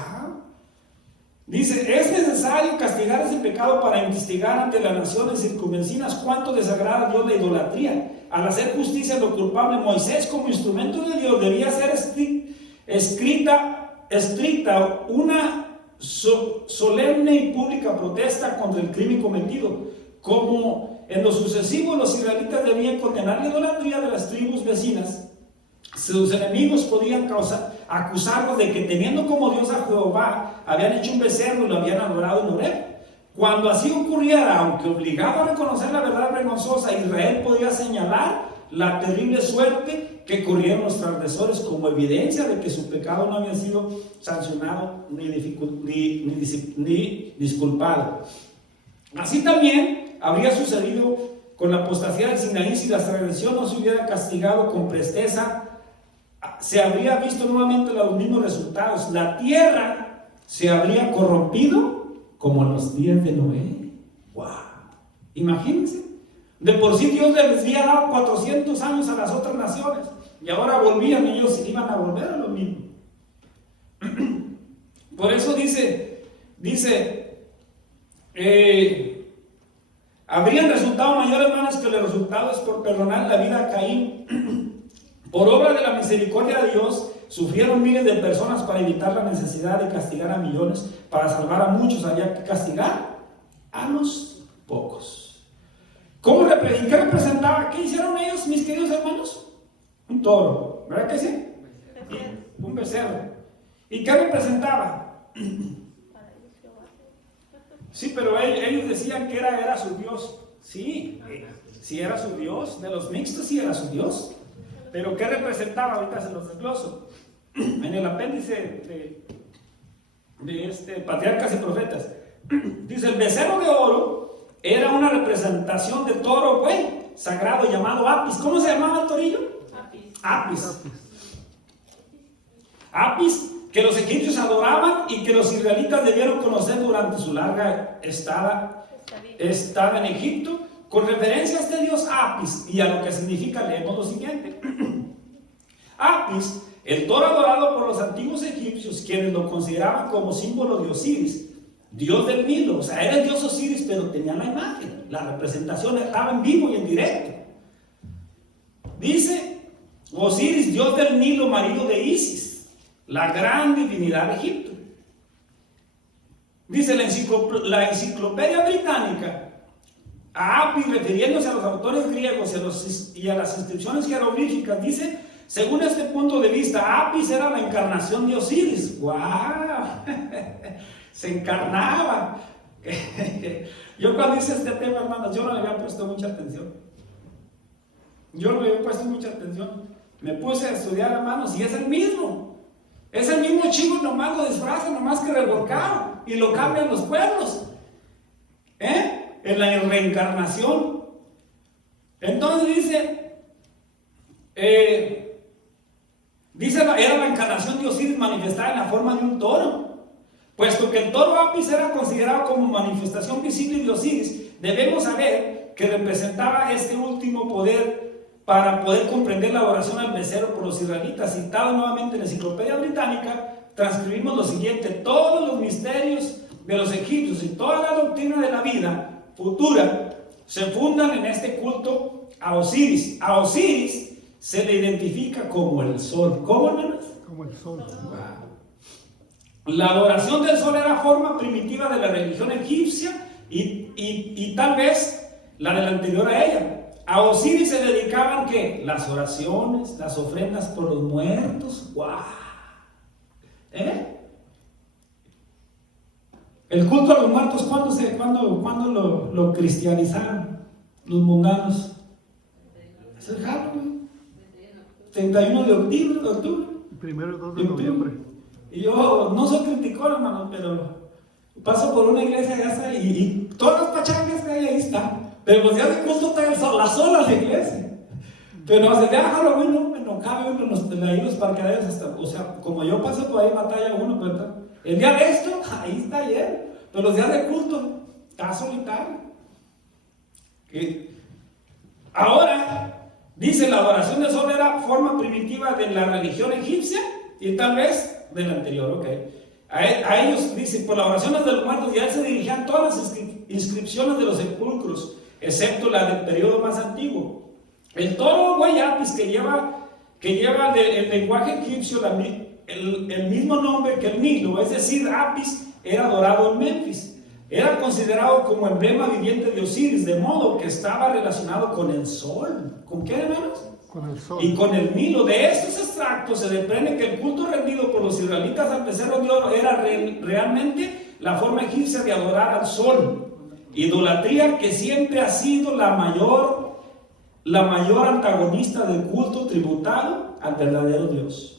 Dice, es necesario castigar ese pecado para investigar ante las naciones circunvecinas cuánto desagrada a Dios la idolatría. Al hacer justicia a lo culpable, Moisés, como instrumento de Dios, debía ser estricta una solemne y pública protesta contra el crimen cometido. Como en lo sucesivo los israelitas debían condenar la idolatría de las tribus vecinas, sus enemigos podían acusarlos de que, teniendo como Dios a Jehová, habían hecho un becerro y lo habían adorado en Horeb. Cuando así ocurriera, aunque obligado a reconocer la verdad vergonzosa, Israel podía señalar la terrible suerte que corrieron los transgresores como evidencia de que su pecado no había sido sancionado ni disculpado. Así también habría sucedido con la apostasía del Sinaí. Si la transgresión no se hubiera castigado con presteza, se habría visto nuevamente los mismos resultados. La tierra se habría corrompido como en los días de Noé. ¡Wow! Imagínense. De por sí Dios les había dado 400 años a las otras naciones. Y ahora volvían ellos y iban a volver a lo mismo. Por eso dice, habrían resultado mayores males que los resultados por perdonar la vida a Caín. Por obra de la misericordia de Dios, sufrieron miles de personas para evitar la necesidad de castigar a millones. Para salvar a muchos había que castigar a los pocos. ¿Y qué representaba? ¿Qué hicieron ellos, mis queridos hermanos? Un toro, ¿verdad que sí? Un becerro. ¿Y qué representaba? Sí, pero ellos decían que era su Dios. Sí, sí era su Dios. De los mixtos sí era su Dios. Pero ¿qué representaba? Ahorita se los desgloso. En el apéndice de Patriarcas y Profetas. Dice, el becerro de oro era una representación de toro, güey, sagrado llamado Apis. ¿Cómo se llamaba el torillo? Apis. Apis, que los egipcios adoraban y que los israelitas debieron conocer durante su larga estada en Egipto. Con referencia a este dios Apis y a lo que significa, leemos lo siguiente. Apis, el toro adorado por los antiguos egipcios, quienes lo consideraban como símbolo de Osiris, dios del Nilo. O sea, era el dios Osiris, pero tenía la imagen, la representación estaba en vivo y en directo. Dice Osiris, dios del Nilo, marido de Isis, la gran divinidad de Egipto. Dice la enciclopedia británica, a Apis, refiriéndose a los autores griegos y a las inscripciones jeroglíficas, dice, según este punto de vista, Apis era la encarnación de Osiris. ¡Wow! Se encarnaba. Yo cuando hice este tema, hermanos, yo no le había puesto mucha atención. Me puse a estudiar, hermanos, y es el mismo. Es el mismo chico, nomás lo disfrazan, nomás que revolcado, y lo cambian los pueblos. En la reencarnación. Entonces era la encarnación de Osiris manifestada en la forma de un toro. Puesto que el toro Apis era considerado como manifestación visible de Osiris, debemos saber que representaba este último poder para poder comprender la adoración al becerro por los israelitas. Citado nuevamente en la enciclopedia británica, transcribimos lo siguiente: todos los misterios de los egipcios y toda la doctrina de la vida futura se fundan en este culto a Osiris. A Osiris se le identifica como el sol. ¿Cómo, hermanos? Como el sol. La adoración del sol era forma primitiva de la religión egipcia y tal vez la de la anterior a ella. A Osiris se dedicaban ¿qué? Las oraciones, las ofrendas por los muertos. ¡Wow! El culto a los muertos, ¿cuándo lo cristianizaron los mundanos? Es el Halloween, 31 de octubre. Primero y 2 de noviembre. Y yo no soy criticón, hermano, pero paso por una iglesia y todas las pachangas que hay ahí están. Pero los días de culto están las solas de iglesia. Pero el día de Halloween no cabe uno ahí los parqueaderos. O sea, como yo paso por ahí, batalla uno, pero el día de esto, ahí está lleno. Pero los días de culto, está solitario. Ahora, dice, la adoración del sol era forma primitiva de la religión egipcia y tal vez de la anterior, ok. A ellos, dice, por las oraciones de los muertos, ya se dirigían todas las inscripciones de los sepulcros, excepto la del periodo más antiguo. El toro Apis, que lleva el lenguaje egipcio el mismo nombre que el Nilo, es decir, Apis era adorado en Memphis. Era considerado como emblema viviente de Osiris, de modo que estaba relacionado con el sol. ¿Con qué, hermanos? Con el sol. Y con el Nilo. De estos extractos se desprende que el culto rendido por los israelitas al becerro de oro era realmente la forma egipcia de adorar al sol. Idolatría que siempre ha sido la mayor antagonista del culto tributado al verdadero Dios.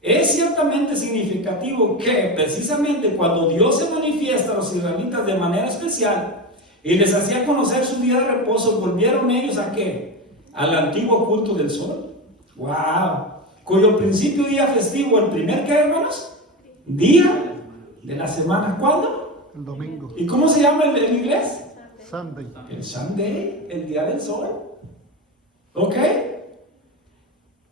Es ciertamente significativo que precisamente cuando Dios se manifiesta a los israelitas de manera especial y les hacía conocer su día de reposo, volvieron ellos ¿a qué? Al antiguo culto del sol. ¡Wow! Cuyo principio día festivo, el primer, ¿qué, hermanos? Día de la semana. ¿Cuándo? El domingo. ¿Y cómo se llama en inglés? Sunday. El Sunday, el día del sol. ¿Ok?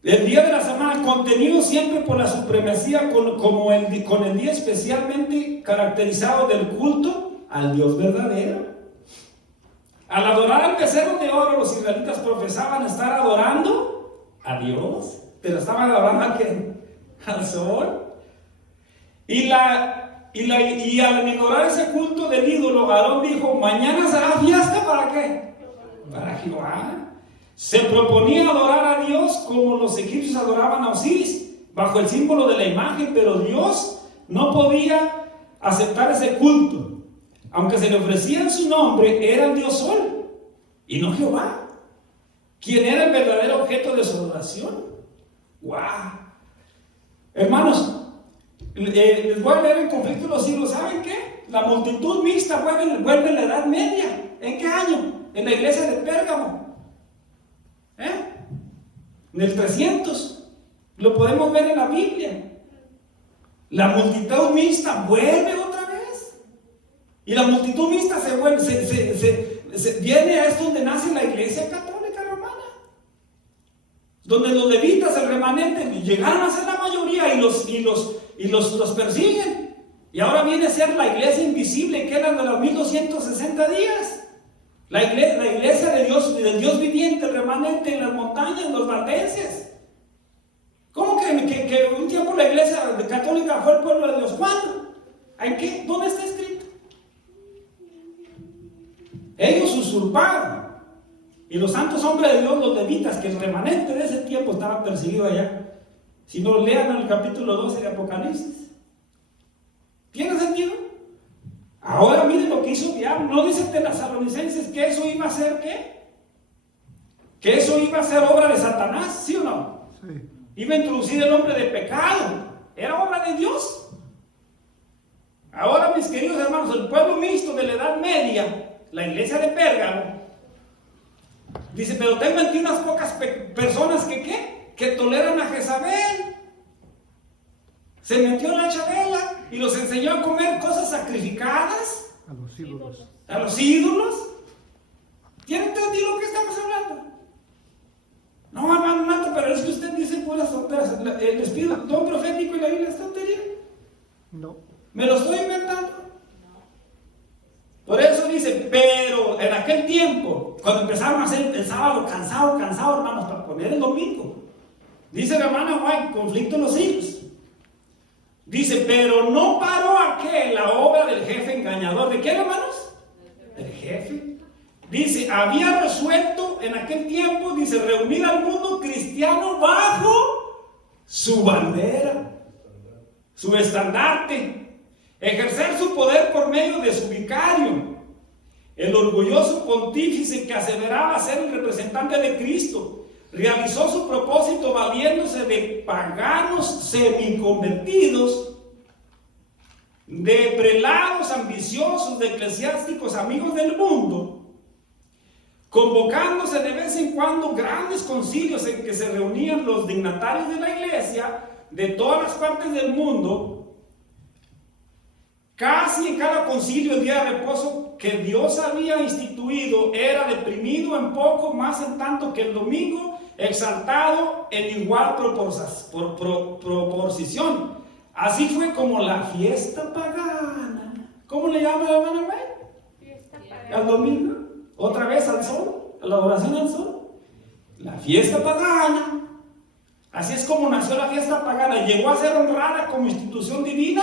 El día de la semana, contenido siempre por la supremacía con el día especialmente caracterizado del culto al Dios verdadero. Al adorar al becerro de oro, los israelitas profesaban estar adorando a Dios, pero estaban adorando ¿a quién? Al sol. Y al ignorar ese culto del ídolo, Aarón dijo: mañana será fiesta, ¿para qué? Para Jehová. Se proponía adorar a Dios como los egipcios adoraban a Osiris, bajo el símbolo de la imagen, pero Dios no podía aceptar ese culto. Aunque se le ofrecía en su nombre, era el Dios Sol y no Jehová, quien era el verdadero objeto de su adoración. ¡Wow! Hermanos, les voy a leer el conflicto de los siglos. ¿Saben qué? La multitud mixta vuelve en la Edad Media. ¿En qué año? En la iglesia de Pérgamo. En el 300. Lo podemos ver en la Biblia. La multitud mixta vuelve otra vez. Y la multitud mixta viene a esto donde nace la iglesia católica romana. Donde los levitas, el remanente, llegaron a ser la mayoría y los persiguen. Y ahora viene a ser la iglesia invisible, que eran de los 1260 días. La iglesia de Dios, del Dios viviente, el remanente en las montañas, en los valdenses. ¿Cómo que un tiempo la iglesia católica fue el pueblo de Dios? ¿Cuándo? ¿En qué? ¿Dónde está escrito? Ellos usurparon. Y los santos hombres de Dios, los levitas, que el remanente de ese tiempo estaba perseguido allá. Si no, lean en el capítulo 12 de Apocalipsis. ¿Tiene sentido? Ahora miren lo que hizo el diablo. ¿No dice Tesalonicenses que eso iba a ser qué? Que eso iba a ser obra de Satanás, ¿sí o no? Sí. Iba a introducir el hombre de pecado. Era obra de Dios. Ahora, mis queridos hermanos, el pueblo mixto de la Edad Media, la iglesia de Pérgamo, dice: pero tengo aquí unas pocas personas que toleran a Jezabel. Se metió en la chavela y los enseñó a comer cosas sacrificadas A los ídolos. a los ídolos. ¿Tiene entendido lo que estamos hablando? No, hermano Nato, pero es que usted dice puras tonterías. El espíritu, don profético y la Biblia es tontería. No. ¿Me lo estoy inventando? Por eso dice: pero en aquel tiempo, cuando empezaron a hacer el sábado cansado, hermanos, para poner el domingo, dice la hermana White, conflicto en los hijos. Dice: pero no paró aquel la obra del jefe engañador. ¿De quién, hermanos? Del jefe. Dice: había resuelto en aquel tiempo, dice, reunir al mundo cristiano bajo su bandera, su estandarte, ejercer su poder por medio de su vicario, el orgulloso pontífice que aseveraba ser el representante de Cristo. Realizó su propósito valiéndose de paganos semiconvertidos, de prelados ambiciosos, de eclesiásticos amigos del mundo, convocándose de vez en cuando grandes concilios en que se reunían los dignatarios de la iglesia de todas las partes del mundo. Casi en cada concilio el día de reposo que Dios había instituido era deprimido en poco, más en tanto que el domingo exaltado en igual proporción. Así fue como la fiesta pagana. ¿Cómo le llama la hermana May? Fiesta pagana. Al domingo, otra vez al sol, a la adoración al sol. La fiesta pagana. Así es como nació la fiesta pagana. Llegó a ser honrada como institución divina,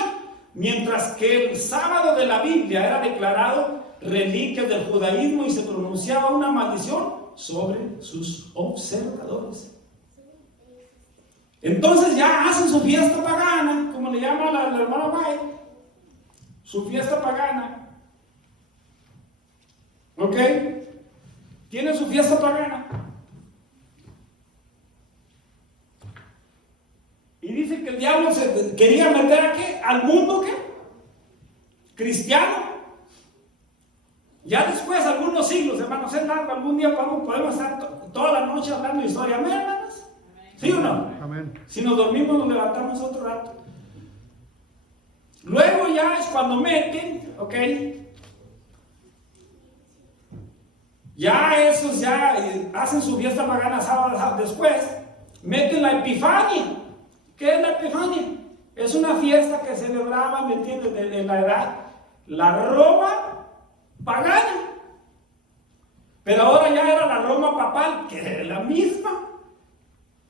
mientras que el sábado de la Biblia era declarado reliquia del judaísmo y se pronunciaba una maldición sobre sus observadores. Entonces ya hacen su fiesta pagana, como le llama la hermana May, su fiesta pagana. ¿Ok? Tiene su fiesta pagana. Y dice que el diablo se quería meter ¿a qué? Al mundo ¿qué? Cristiano. Ya después, algunos siglos, hermanos, es largo, algún día podemos estar toda la noche hablando de historia. ¿Amén, hermanos? ¿Sí o no? Amén. Si nos dormimos, nos levantamos otro rato. Luego ya es cuando meten, ¿ok? Ya esos ya hacen su fiesta pagana sábado después, meten la Epifania. ¿Qué es la Epifania? Es una fiesta que celebraba, ¿me entiendes?, de la edad, la Roma pagana. Pero ahora ya era la Roma papal, que era la misma,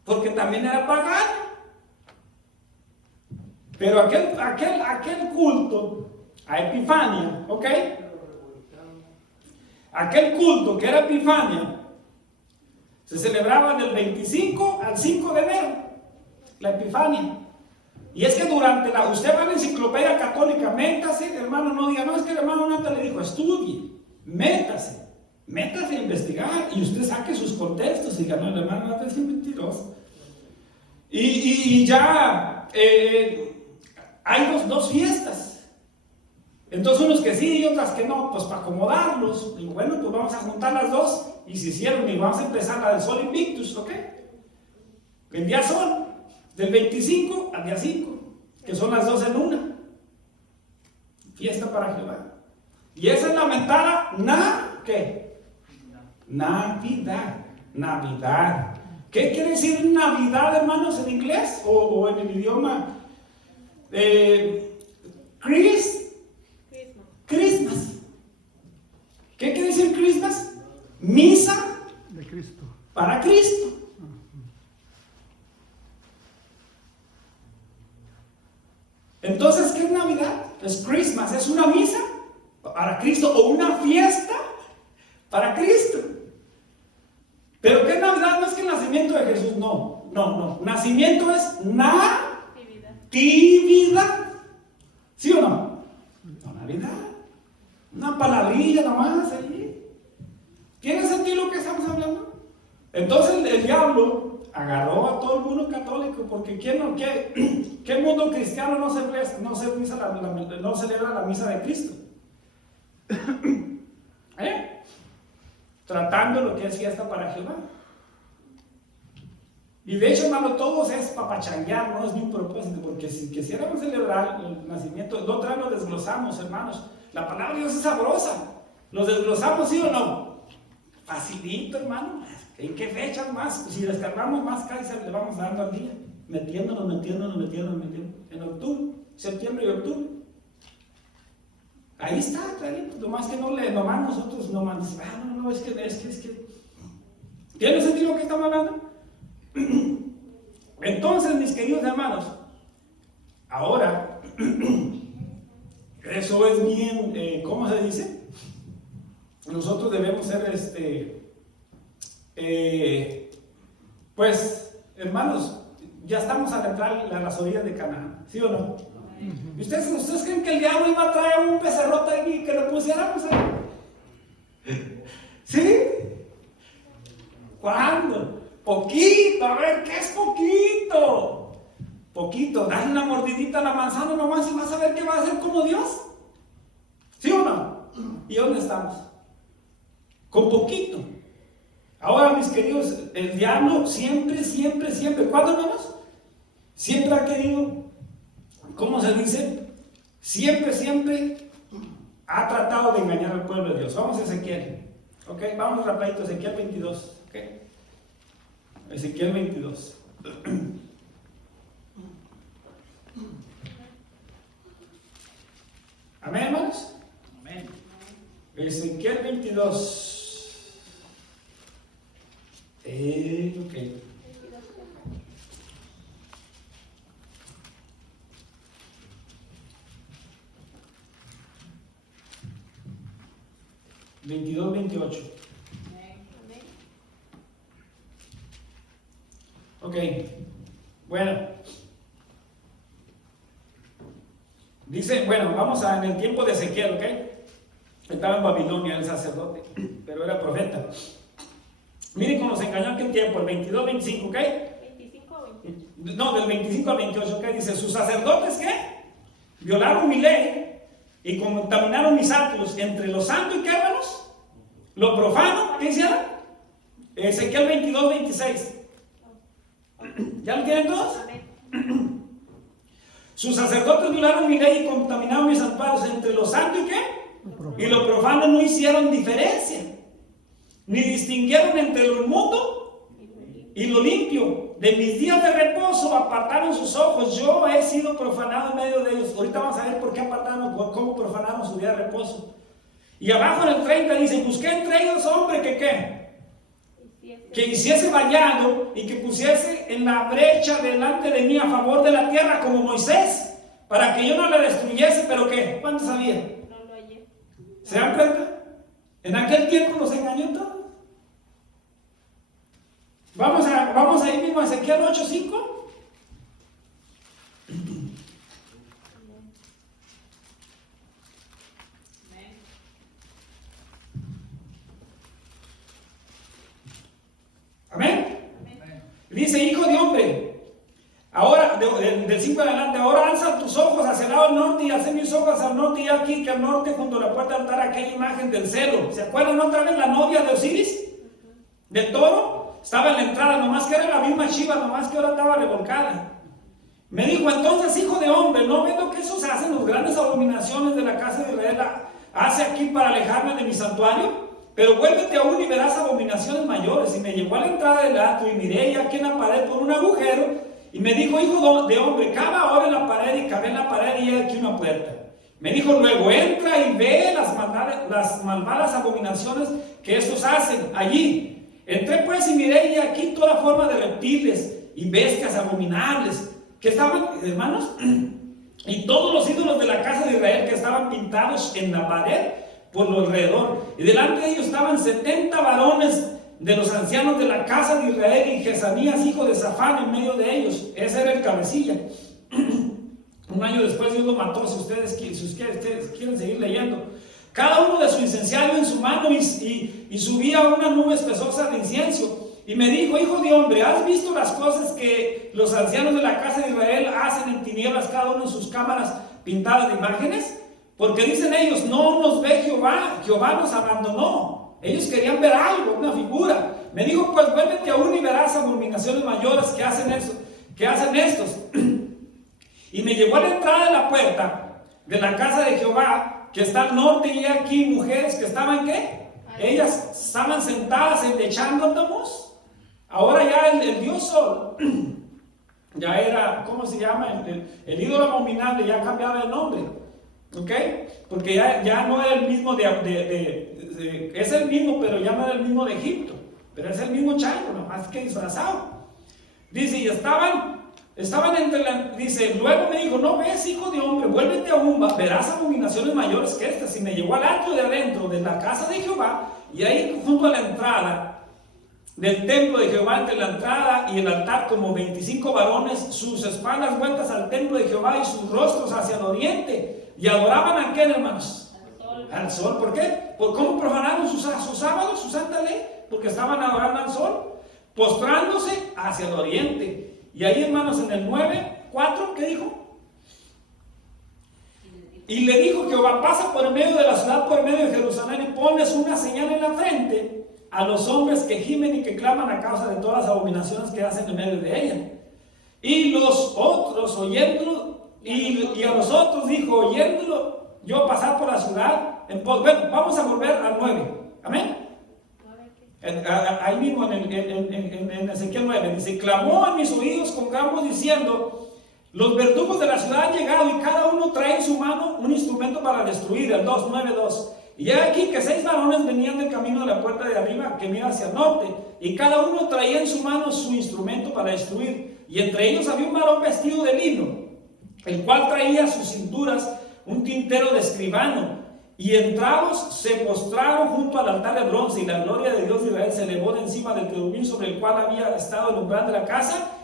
porque también era pagana. Pero aquel culto a Epifania, ¿ok? Aquel culto que era Epifania se celebraba del 25 al 5 de enero, la Epifania. Y es que durante usted va a la enciclopedia católica, métase, hermano, no diga, no, es que el hermano Nata le dijo, estudie, métase a investigar y usted saque sus contextos y diga, no, el hermano Nata es mentiroso. Y ya hay dos fiestas. Entonces unos que sí y otras que no, pues para acomodarlos, y bueno, pues vamos a juntar las dos, y se hicieron, y vamos a empezar la del Sol Invictus, ¿ok? El día Sol, del 25 al día 5, que son las dos en una. Fiesta para Jehová. Y esa es la mentada, ¿qué? Navidad. Navidad. ¿Qué quiere decir Navidad, hermanos, en inglés? O en el idioma Christmas. ¿Qué quiere decir Christmas? Misa de Cristo. Para Cristo. Entonces, ¿qué es Navidad? Es Christmas, es una misa para Cristo o una fiesta para Cristo. Pero ¿qué es Navidad? No es que el nacimiento de Jesús, no. Nacimiento es natividad. ¿Sí o no? No, Navidad. Una palabrilla nomás allí. ¿Tiene sentido lo que estamos hablando? Entonces el diablo agarró a todo el mundo católico, porque ¿qué mundo cristiano no celebra la misa de Cristo? Tratando lo que es fiesta para Jehová. Y de hecho, hermano, todos es papachanguear, no es ni un propósito, porque si quisiéramos celebrar el nacimiento, lo desglosamos, hermanos. La palabra de Dios es sabrosa. ¿Los desglosamos, sí o no? Facilito, hermano. ¿En qué fechas más? Si descargamos más, casi le vamos dando al día. Metiéndonos. En octubre, septiembre y octubre. Ahí está, clarito. Nomás que nomás nosotros es que. ¿Tiene sentido lo que estamos hablando? Entonces, mis queridos hermanos, ahora, eso es bien, ¿cómo se dice? Nosotros debemos ser, pues, hermanos, ya estamos al entrar a las orillas de Canaán, ¿sí o no? ¿Y ustedes creen que el diablo iba a traer un becerrote aquí que lo pusiéramos ahí? ¿Sí? ¿Cuándo? Poquito, a ver, ¿qué es poquito? Poquito, dale una mordidita a la manzana nomás y vas a ver qué va a hacer como Dios. ¿Sí o no? ¿Y dónde estamos? Con poquito. Ahora, mis queridos, el diablo siempre, ¿cuándo, hermanos? Siempre ha querido, ¿cómo se dice? Siempre ha tratado de engañar al pueblo de Dios. Vamos a Ezequiel, ¿ok? Vamos rapidito, Ezequiel 22, ¿ok? Ezequiel 22. Amén, hermanos. Amén. Ezequiel 22. Ok. Amén. 22-28. Ok, bueno. Dice, bueno, vamos en el tiempo de Ezequiel, ¿ok? Estaba en Babilonia el sacerdote, pero era profeta. Miren cómo se engañó aquel tiempo, el 22-25, ¿ok? 25 o 28. No, del 25 al 28, ¿ok? Dice, sus sacerdotes, ¿qué? Violaron mi ley y contaminaron mis atrios entre lo santo y, ¿qué, hermanos? Lo profano, ¿qué hicieron? Ezequiel 22-26. ¿Ya lo tienen todos? Amén. Sus sacerdotes violaron mi ley y contaminaron mis santuarios entre lo santo y, ¿qué? Y lo profano, no hicieron diferencia. ni distinguieron entre lo inmundo y lo limpio. De mis días de reposo apartaron sus ojos. Yo he sido profanado en medio de ellos. Ahorita vamos a ver por qué apartaron, cómo profanaron su día de reposo. Y abajo en el 30 dice, busqué entre ellos hombre que ¿qué? Que hiciese vallado y que pusiese en la brecha delante de mí a favor de la tierra como Moisés, para que yo no la destruyese, pero ¿qué? ¿Cuántos sabían? No lo hallé. ¿Se dan cuenta? En aquel tiempo nos engañó todo. Vamos ahí mismo a Ezequiel 8:5. Amén. Dice, hijo de hombre, ahora, del 5 en adelante, ahora alza tus ojos hacia el lado del norte y alcé mis ojos al norte, y aquí que al norte junto a la puerta del altar aquella imagen del celo. ¿Se acuerdan otra vez la novia de Osiris? Del toro. Estaba en la entrada, nomás que era la misma chiva, nomás que ahora estaba revolcada. Me dijo, entonces, hijo de hombre, ¿no ves lo que esos hacen, las grandes abominaciones de la casa de Israel hace aquí para alejarme de mi santuario? Pero vuélvete aún y verás abominaciones mayores. Y me llevó a la entrada del atrio y miré ya aquí en la pared por un agujero. Y me dijo, hijo de hombre, cava ahora en la pared, y cavé en la pared y hay aquí una puerta. Me dijo luego, entra y ve las malvadas abominaciones que estos hacen allí. Entré pues y miré y aquí toda forma de reptiles y bestias abominables que estaban, hermanos, y todos los ídolos de la casa de Israel que estaban pintados en la pared por lo alrededor. Y delante de ellos estaban 70 varones de los ancianos de la casa de Israel, y Jesanías, hijo de Safán, en medio de ellos. Ese era el cabecilla. Un año después Dios lo mató, si ustedes quieren seguir leyendo. Cada uno de su incenciario en su mano, y subía una nube espesosa de incienso. Y me dijo, hijo de hombre, ¿has visto las cosas que los ancianos de la casa de Israel hacen en tinieblas, cada uno en sus cámaras pintadas de imágenes? Porque dicen ellos, no nos ve Jehová, Jehová nos abandonó. Ellos querían ver algo, una figura. Me dijo, pues vuélvete aún y verás abominaciones mayores que hacen estos. Y me llevó a la entrada de la puerta de la casa de Jehová, que está al norte, y aquí mujeres que estaban, ¿qué? Ellas estaban sentadas echándonos. Ahora ya el dios Sol ya era, ¿cómo se llama? El ídolo abominable ya cambiaba el nombre, ¿ok? Porque ya no era el mismo es el mismo, pero ya no era el mismo de Egipto, pero es el mismo chango, nomás que disfrazado. Dice, y estaban dice, luego me dijo, no ves, hijo de hombre, vuélvete aún, verás abominaciones mayores que estas. Y me llevó al atrio de adentro de la casa de Jehová, y ahí junto a la entrada del templo de Jehová, entre la entrada y el altar, como 25 varones, sus espaldas vueltas al templo de Jehová y sus rostros hacia el oriente, y adoraban a quién, hermanos? Al sol. ¿Por qué? ¿Por cómo profanaron sus sábados, su santa ley? Porque estaban adorando al sol, postrándose hacia el oriente. Y ahí, hermanos, en el 9:4, ¿qué dijo? Y le dijo Jehová, pasa por el medio de la ciudad, por el medio de Jerusalén, y pones una señal en la frente a los hombres que gimen y que claman a causa de todas las abominaciones que hacen en medio de ella. Y los otros, oyéndolo, y a los otros dijo, oyéndolo yo pasar por la ciudad, bueno, vamos a volver al 9, amén. Ahí mismo en Ezequiel 9 dice, clamó en mis oídos con gran voz diciendo, los verdugos de la ciudad han llegado, y cada uno trae en su mano un instrumento para destruir. El 9:2. Y he aquí que 6 varones venían del camino de la puerta de arriba que mira hacia el norte, y cada uno traía en su mano su instrumento para destruir. Y entre ellos había un varón vestido de lino, el cual traía a sus cinturas un tintero de escribano. Y entrados se postraron junto al altar de bronce, y la gloria de Dios de Israel se elevó de encima del querubín sobre el cual había estado el umbral de la casa.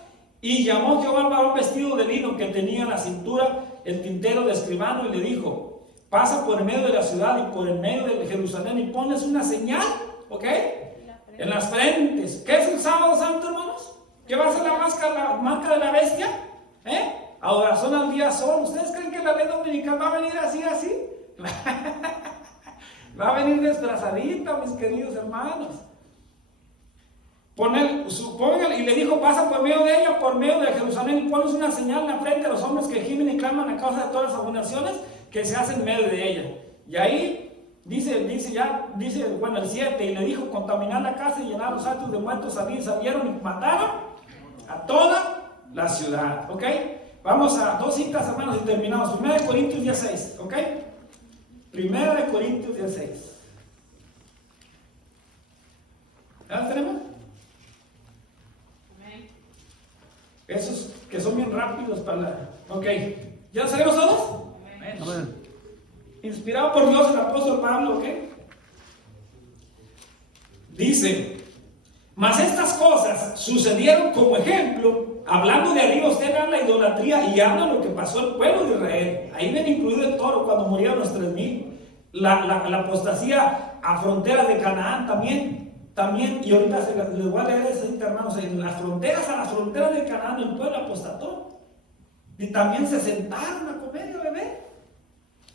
Y llamó Jehová al varón vestido de lino que tenía en la cintura el tintero de escribano, y le dijo, pasa por el medio de la ciudad y por el medio de Jerusalén, y pones una señal, ¿ok? En las frentes. ¿Qué es el sábado santo, hermanos? ¿Qué va a ser la marca de la bestia? Adoración al día sol. ¿Ustedes creen que la ley dominical va a venir así? Va a venir desplazadita, mis queridos hermanos. Y le dijo, pasa por medio de ella, por medio de Jerusalén, y pones una señal en la frente a los hombres que gimen y claman a causa de todas las abominaciones que se hacen en medio de ella. Y ahí bueno, el 7, y le dijo: contaminar la casa y llenar los atrios de muertos, salieron y mataron a toda la ciudad. ¿Ok? Vamos a 2 citas, hermanos, y terminamos. 1 Corintios 16, ¿ok? 1 Corintios 16. ¿Ya la tenemos? Esos que son bien rápidos para la... Ok, ¿ya lo sabemos todos? Amén. Inspirado por Dios, el apóstol Pablo, ¿ok? Dice: mas estas cosas sucedieron como ejemplo, hablando de arriba, usted habla de idolatría y habla lo que pasó al pueblo de Israel. Ahí ven incluido el toro cuando murieron los 3,000. La apostasía a fronteras de Canaán también, y ahorita les voy a leer esa cita, hermanos. En las fronteras, a las fronteras de Canaán, el pueblo apostató. Y también se sentaron a comer y a beber.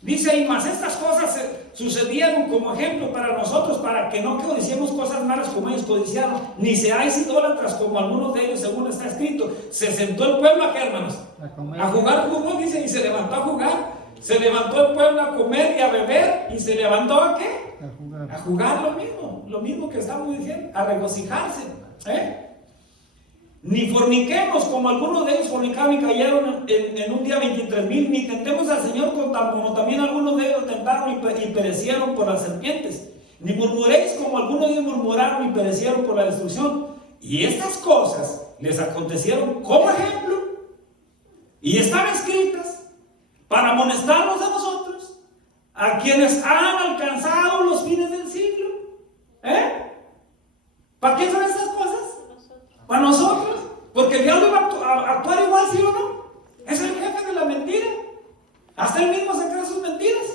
Dice ahí: mas estas cosas sucedieron como ejemplo para nosotros, para que no codiciemos cosas malas como ellos codiciaron, ni seáis idólatras como algunos de ellos, según está escrito. Se sentó el pueblo ¿a qué, hermanos? A jugar fútbol, dice, y se levantó a jugar. Se levantó el pueblo a comer y a beber, y se levantó ¿a qué? A jugar lo mismo que estamos diciendo, a regocijarse. Ni forniquemos como algunos de ellos fornicaron y cayeron en un día 23,000, ni tentemos al Señor como también algunos de ellos tentaron y perecieron por las serpientes. Ni murmuréis como algunos de ellos murmuraron y perecieron por la destrucción. Y estas cosas les acontecieron como ejemplo, y están escritas para amonestarnos a nosotros, a quienes han alcanzado los fines del siglo. ¿Para qué son estas cosas? Para nosotros, porque el diablo va a actuar igual, ¿sí o no? Es el jefe de la mentira. Hasta él mismo se cree sus mentiras.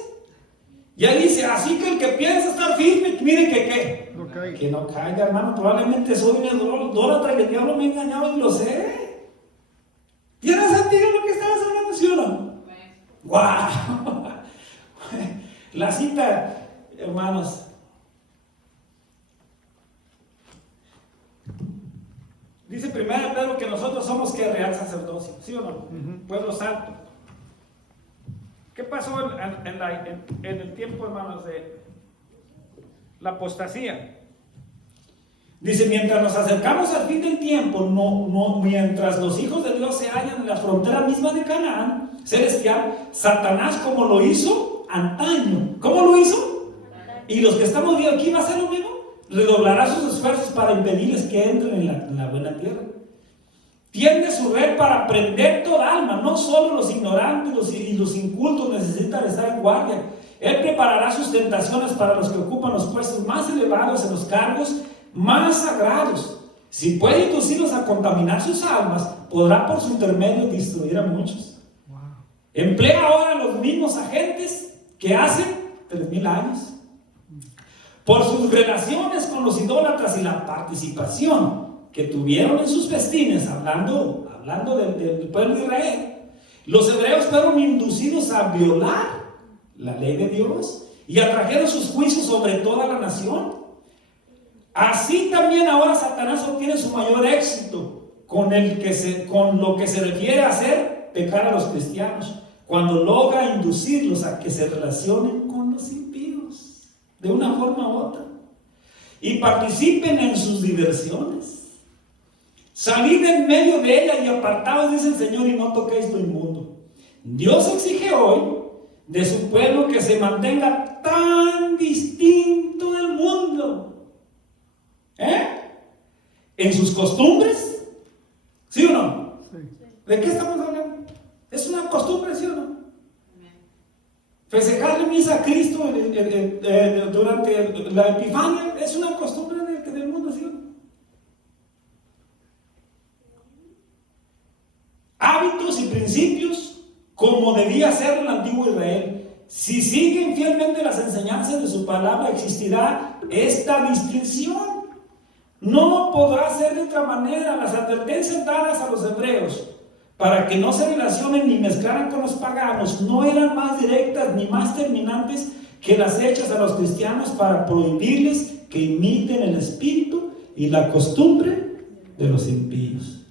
Y ahí dice: así que el que piensa estar firme, mire que ¿qué? No caiga. Que no caiga, hermano. Probablemente soy un idólatra y el diablo me ha engañado y lo sé. ¿Tiene sentido lo que estabas hablando, sí o no? ¡Wow! La cita, hermanos. Dice 1 Pedro que nosotros somos que real sacerdocio, ¿sí o no? Pueblo santo. ¿Qué pasó en el tiempo, hermanos, de la apostasía? Dice: mientras nos acercamos al fin del tiempo, mientras los hijos de Dios se hallan en la frontera misma de Canaán celestial, Satanás, como lo hizo antaño. ¿Cómo lo hizo? Y los que estamos viendo aquí va a ser lo mismo. Redoblará sus esfuerzos para impedirles que entren en la buena tierra. Tiende su red para prender toda alma. No solo los ignorantes y los incultos necesitan estar en guardia. Él preparará sus tentaciones para los que ocupan los puestos más elevados en los cargos más sagrados. Si puede inducirlos a contaminar sus almas, podrá por su intermedio destruir a muchos. Emplea ahora los mismos agentes que hace 3,000 años. Por sus relaciones con los idólatras y la participación que tuvieron en sus festines, hablando del pueblo de Israel, los hebreos fueron inducidos a violar la ley de Dios y atrajeron sus juicios sobre toda la nación. Así también ahora Satanás obtiene su mayor éxito con lo que se refiere a hacer pecar a los cristianos, cuando logra inducirlos a que se relacionen con los impíos de una forma u otra y participen en sus diversiones. Salid en medio de ella y apartaos, dice el Señor, y no toquéis lo inmundo. Dios exige hoy de su pueblo que se mantenga tan distinto del mundo. En sus costumbres, ¿sí o no? Sí. ¿De qué estamos hablando? ¿Es una costumbre, sí o no? Festejarle misa a Cristo durante la Epifania es una costumbre del mundo, ¿sí o no? Hábitos y principios como debía ser el antiguo Israel. Si siguen fielmente las enseñanzas de su palabra, existirá esta distinción. No podrá ser de otra manera. Las advertencias dadas a los hebreos para que no se relacionen ni mezclaran con los paganos no eran más directas ni más terminantes que las hechas a los cristianos para prohibirles que imiten el espíritu y la costumbre de los impíos.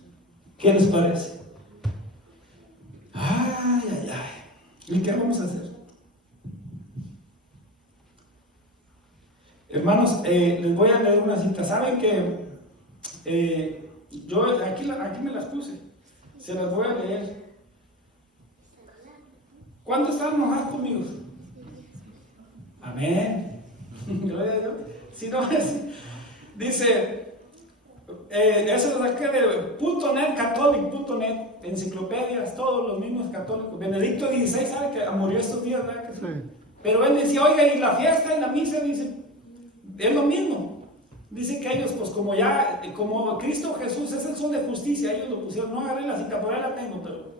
¿Qué les parece? Ay. ¿Y qué vamos a hacer? Hermanos, les voy a leer una cita. ¿Saben que yo aquí me las puse? Se las voy a leer. ¿Cuántos están enojados conmigo? Amén. Gloria a Dios. Si no es, dice, eso lo saqué de .net, catholic.net, enciclopedias, todos los mismos católicos. Benedicto XVI, ¿sabe que murió estos días, verdad? Sí. Pero él decía, oiga, y la fiesta y la misa, dice, es lo mismo. Dice que ellos, pues como Cristo Jesús es el sol de justicia, ellos lo pusieron, no agarré la cita, por ahí la tengo, pero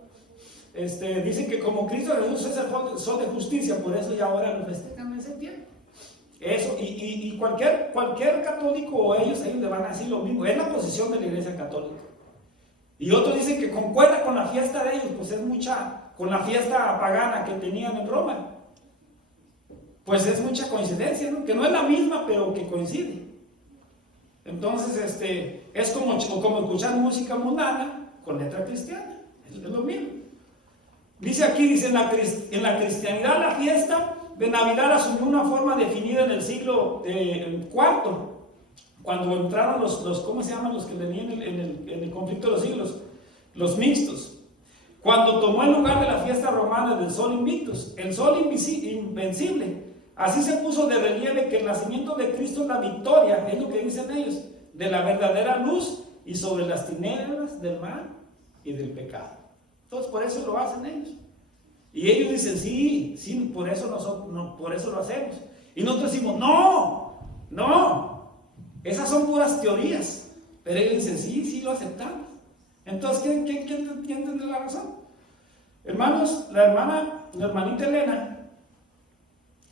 dice que como Cristo Jesús es el sol de justicia, por eso ya ahora lo festejan en septiembre. Eso, y cualquier católico o ellos le van a decir lo mismo, es la posición de la Iglesia Católica. Y otros dicen que concuerda con la fiesta de ellos, pues es mucha, con la fiesta pagana que tenían en Roma. Pues es mucha coincidencia, ¿no? Que no es la misma, pero que coincide. Entonces, es como escuchar música mundana con letra cristiana, es lo mismo. Dice aquí, dice, en la cristianidad la fiesta de Navidad asumió una forma definida en el siglo IV, cuando entraron los ¿cómo se llaman? Los que venían en el conflicto de los siglos, los mixtos. Cuando tomó el lugar de la fiesta romana del Sol Invictus, el Sol Invencible. Así se puso de relieve que el nacimiento de Cristo es la victoria, es lo que dicen ellos, de la verdadera luz y sobre las tinieblas del mal y del pecado. Entonces por eso lo hacen ellos. Y ellos dicen, sí, por eso lo hacemos. Y nosotros decimos, no, esas son puras teorías. Pero ellos dicen, sí, lo aceptamos. Entonces, ¿quién tendrá la razón? Hermanos, la hermanita Elena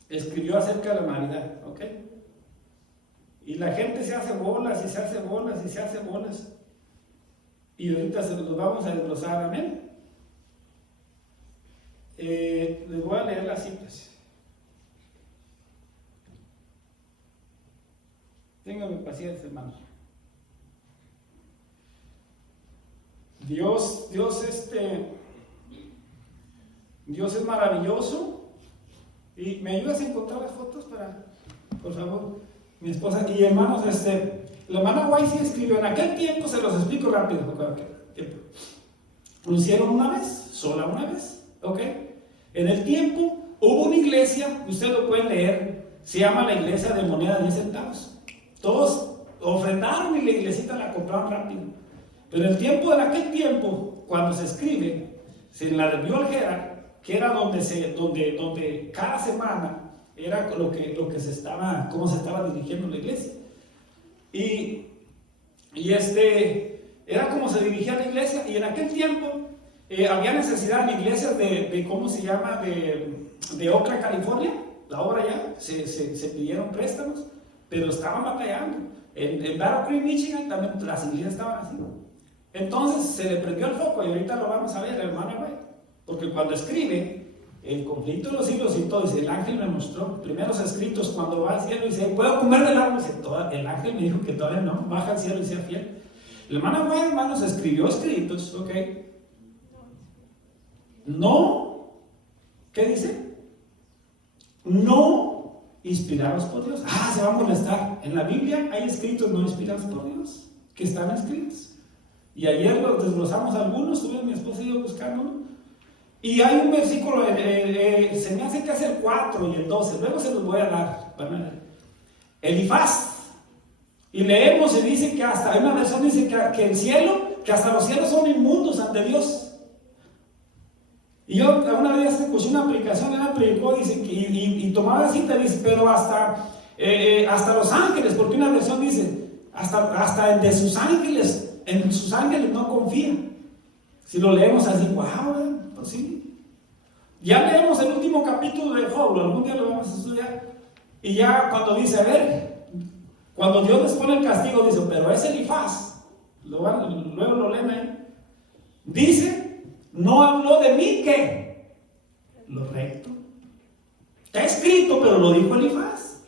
escribió acerca de la Navidad, ¿ok? Y la gente se hace bolas, y se hace bolas, y se hace bolas. Y ahorita se los vamos a desglosar, amén. Les voy a leer las citas. Ténganme paciencia, hermanos. Dios es maravilloso. Y me ayudas a encontrar las fotos por favor, mi esposa. Y hermanos, la hermana White sí escribió, en aquel tiempo, se los explico rápido, lo hicieron una vez, sola una vez, ¿ok? En el tiempo hubo una iglesia, ustedes lo pueden leer, se llama la iglesia de moneda de 10 centavos. Todos ofrendaron y la iglesita la compraron rápido. Pero en aquel tiempo, cuando se escribe, en la de Bill Herald, que era donde cada semana era lo que cómo se estaba dirigiendo la iglesia. Y era como se dirigía la iglesia, y en aquel tiempo había necesidad en iglesias de ¿cómo se llama? De Oakland, California, la obra ya, se pidieron préstamos, pero estaban batallando. En Battle Creek, Michigan, también las iglesias estaban así. Entonces se le prendió el foco, y ahorita lo vamos a ver, hermano, güey. Porque cuando escribe el conflicto de los siglos y todo, dice, el ángel me mostró primeros escritos cuando va al cielo y dice, ¿puedo comer del árbol? Dice, el ángel me dijo que todavía no, baja al cielo y sea fiel. El hermano White, hermanos, escribió escritos, ¿ok? No, ¿qué dice? No inspirados por Dios. Se va a molestar. En la Biblia hay escritos no inspirados por Dios, que están escritos. Y ayer los desglosamos algunos, tuve mi esposa y yo buscándolo. Y hay un versículo, se me hace que es el 4 y el 12, luego se los voy a dar. Elifaz. Y leemos y dice que hay una versión dice que el cielo, que hasta los cielos son inmundos ante Dios. Y yo una vez escuché una aplicación, ella predicó, dice, y tomaba cita, dice, pero hasta los ángeles, porque una versión dice, hasta de sus ángeles, en sus ángeles no confían. Si lo leemos así, wow, pues sí. Ya leemos el último capítulo de Job, algún día lo vamos a estudiar. Y ya cuando dice, cuando Dios les pone el castigo, dice, pero es Elifaz, luego lo leen ahí. Dice, no habló de mí, ¿qué? Lo recto. Está escrito, pero lo dijo Elifaz.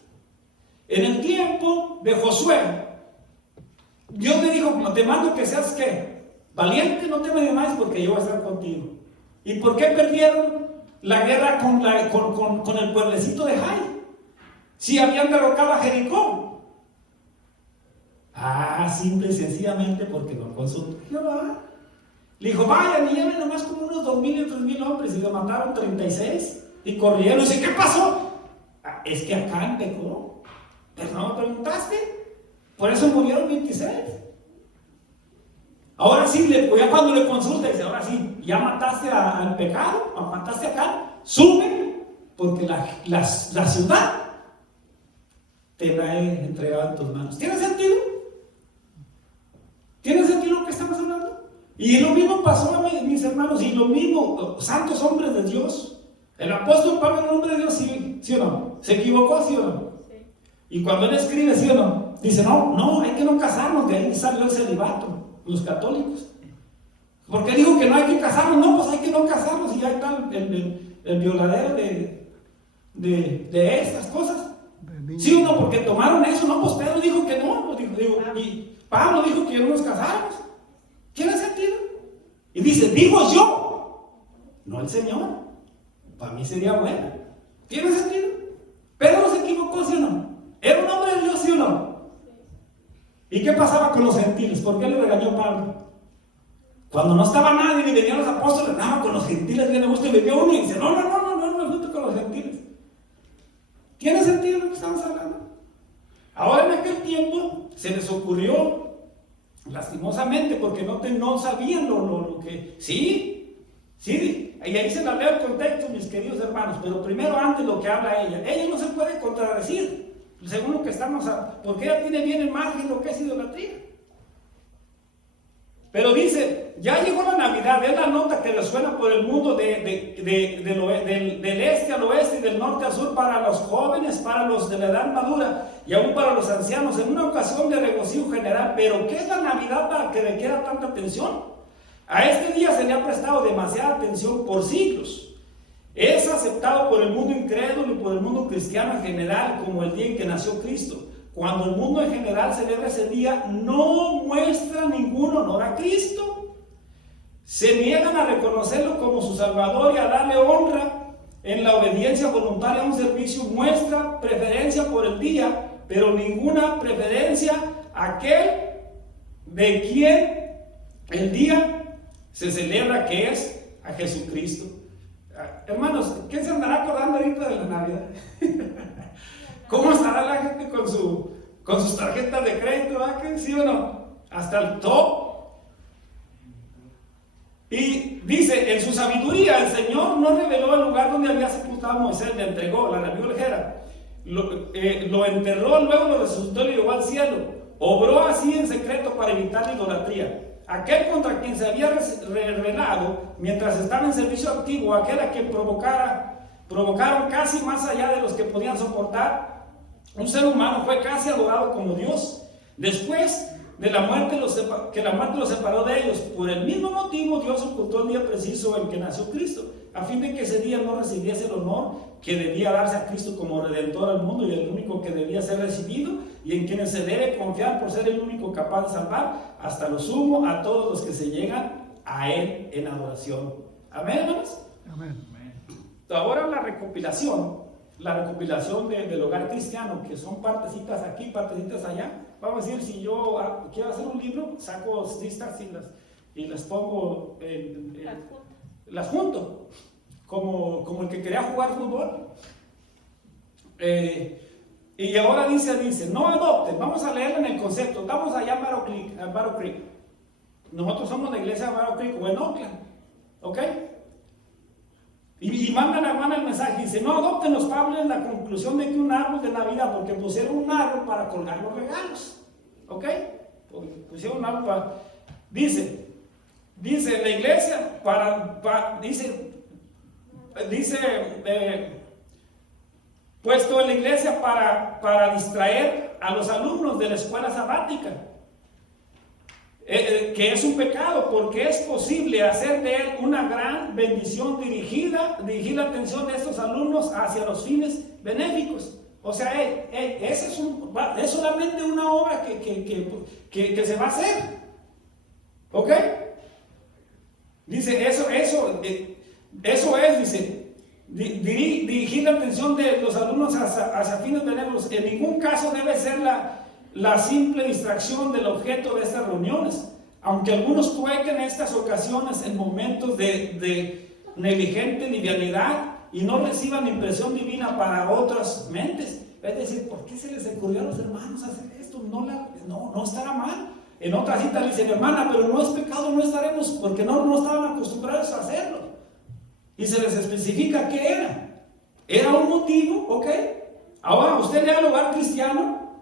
En el tiempo de Josué, Dios le dijo, te mando que seas, ¿qué? Valiente, no te me más porque yo voy a estar contigo. ¿Y por qué perdieron la guerra con el pueblecito de Jai? si habían derrocado a Jericó? Simple y sencillamente porque no consultó a Jehová. Le dijo, vayan y lleven nomás como unos 2,000 y 3,000 hombres, y le mandaron 36 y corrieron. Y dice, ¿qué pasó? Es que Acán pecó. Pero no me preguntaste. Por eso murieron 26. Ahora sí, ya cuando le consulta, dice, ahora sí, ya mataste al pecado, mataste a Acán, sube, porque la ciudad te la he entregado en tus manos. ¿Tiene sentido? ¿Tiene sentido lo que estamos hablando? Y lo mismo pasó a mis hermanos, y lo mismo, santos hombres de Dios. El apóstol Pablo era un hombre de Dios, ¿sí o no? ¿Se equivocó, sí o no? Sí. Y cuando él escribe, ¿sí o no? Dice, no, hay que no casarnos, de ahí salió el celibato, los católicos. ¿Por qué digo que no hay que casarnos? No, pues hay que no casarnos, y ya está el violadero de estas cosas. ¿Sí o no? Porque tomaron eso, no, pues Pedro dijo que no, y Pablo dijo que no nos casáramos. ¿Tiene sentido? Y dice, digo yo, no el Señor. Para mí sería bueno. ¿Tiene sentido? Pedro se equivocó, ¿sí o no? ¿Era un hombre de Dios, sí o no? ¿Y qué pasaba con los gentiles? ¿Por qué le regañó Pablo? Cuando no estaba nadie y venían los apóstoles, no, con los gentiles viene gusto, y venía uno y dice, no me gusta con los gentiles. ¿Tiene sentido lo que estamos hablando? Ahora en aquel tiempo se les ocurrió, lastimosamente, porque no sabían lo que... Sí, y ahí se la leo el contexto, mis queridos hermanos, pero primero antes lo que habla ella. Ella no se puede contradecir, según lo que estamos... porque ella tiene bien en margen lo que es idolatría. Pero dice, ya llegó la Navidad, es la nota que resuena por el mundo del este al oeste y del norte al sur, para los jóvenes, para los de la edad madura y aún para los ancianos, en una ocasión de regocijo general. Pero ¿qué es la Navidad para que requiera tanta atención? A este día se le ha prestado demasiada atención por siglos. Es aceptado por el mundo incrédulo y por el mundo cristiano en general como el día en que nació Cristo. Cuando el mundo en general celebra ese día, no muestra ningún honor a Cristo. Se niegan a reconocerlo como su Salvador y a darle honra en la obediencia voluntaria a un servicio. Muestra preferencia por el día, pero ninguna preferencia a aquel de quien el día se celebra, que es a Jesucristo. Hermanos, ¿quién se andará acordando ahorita de la Navidad? ¿Cómo estará la gente con sus tarjetas de crédito? ¿Sí o no? Hasta el top. Y dice, en su sabiduría el Señor no reveló el lugar donde había sepultado a Moisés, le entregó, la revió ligera, lo enterró, luego lo resucitó y lo llevó al cielo. Obró así en secreto para evitar la idolatría. Aquel contra quien se había rebelado mientras estaba en servicio activo, aquel a quien provocaron casi más allá de los que podían soportar, un ser humano fue casi adorado como Dios. Después de la muerte, que la muerte los separó de ellos, por el mismo motivo Dios ocultó el día preciso en que nació Cristo, a fin de que ese día no recibiese el honor que debía darse a Cristo como Redentor al mundo y el único que debía ser recibido, y en quienes se debe confiar por ser el único capaz de salvar hasta lo sumo a todos los que se llegan a Él en adoración. Amén, hermanos. Amén. Ahora la recopilación del hogar cristiano, que son partecitas aquí, partecitas allá. Vamos a decir, si yo quiero hacer un libro, saco listas y las pongo las junto, como el que quería jugar fútbol. Y ahora dice, no adopten, vamos a leerlo en el concepto. Estamos allá en Battle Creek. Nosotros somos la iglesia de Battle Creek o en Oakland, ¿ok? Y mandan a Juan el mensaje, dice, no adopten los padres en la conclusión de que un árbol de Navidad, porque pusieron un árbol para colgar los regalos, ¿ok? Porque pusieron un árbol para... Dice la iglesia, puesto en la iglesia para distraer a los alumnos de la escuela sabática. Que es un pecado, porque es posible hacer de él una gran bendición, dirigir la atención de estos alumnos hacia los fines benéficos. O sea, es solamente una obra que se va a hacer. ¿Ok? Dice, eso es, dice, dirigir la atención de los alumnos hacia fines benévolos. En ningún caso debe ser la simple distracción del objeto de estas reuniones, aunque algunos truequen estas ocasiones en momentos de negligente livianidad y no reciban impresión divina para otras mentes. Es decir, ¿por qué se les ocurrió a los hermanos hacer esto? No estará mal. En otra cita le dicen, hermana, pero no es pecado, no estaremos, porque no estaban acostumbrados a hacerlo. Y se les especifica qué era. Era un motivo, ¿ok? Ahora usted lea el hogar cristiano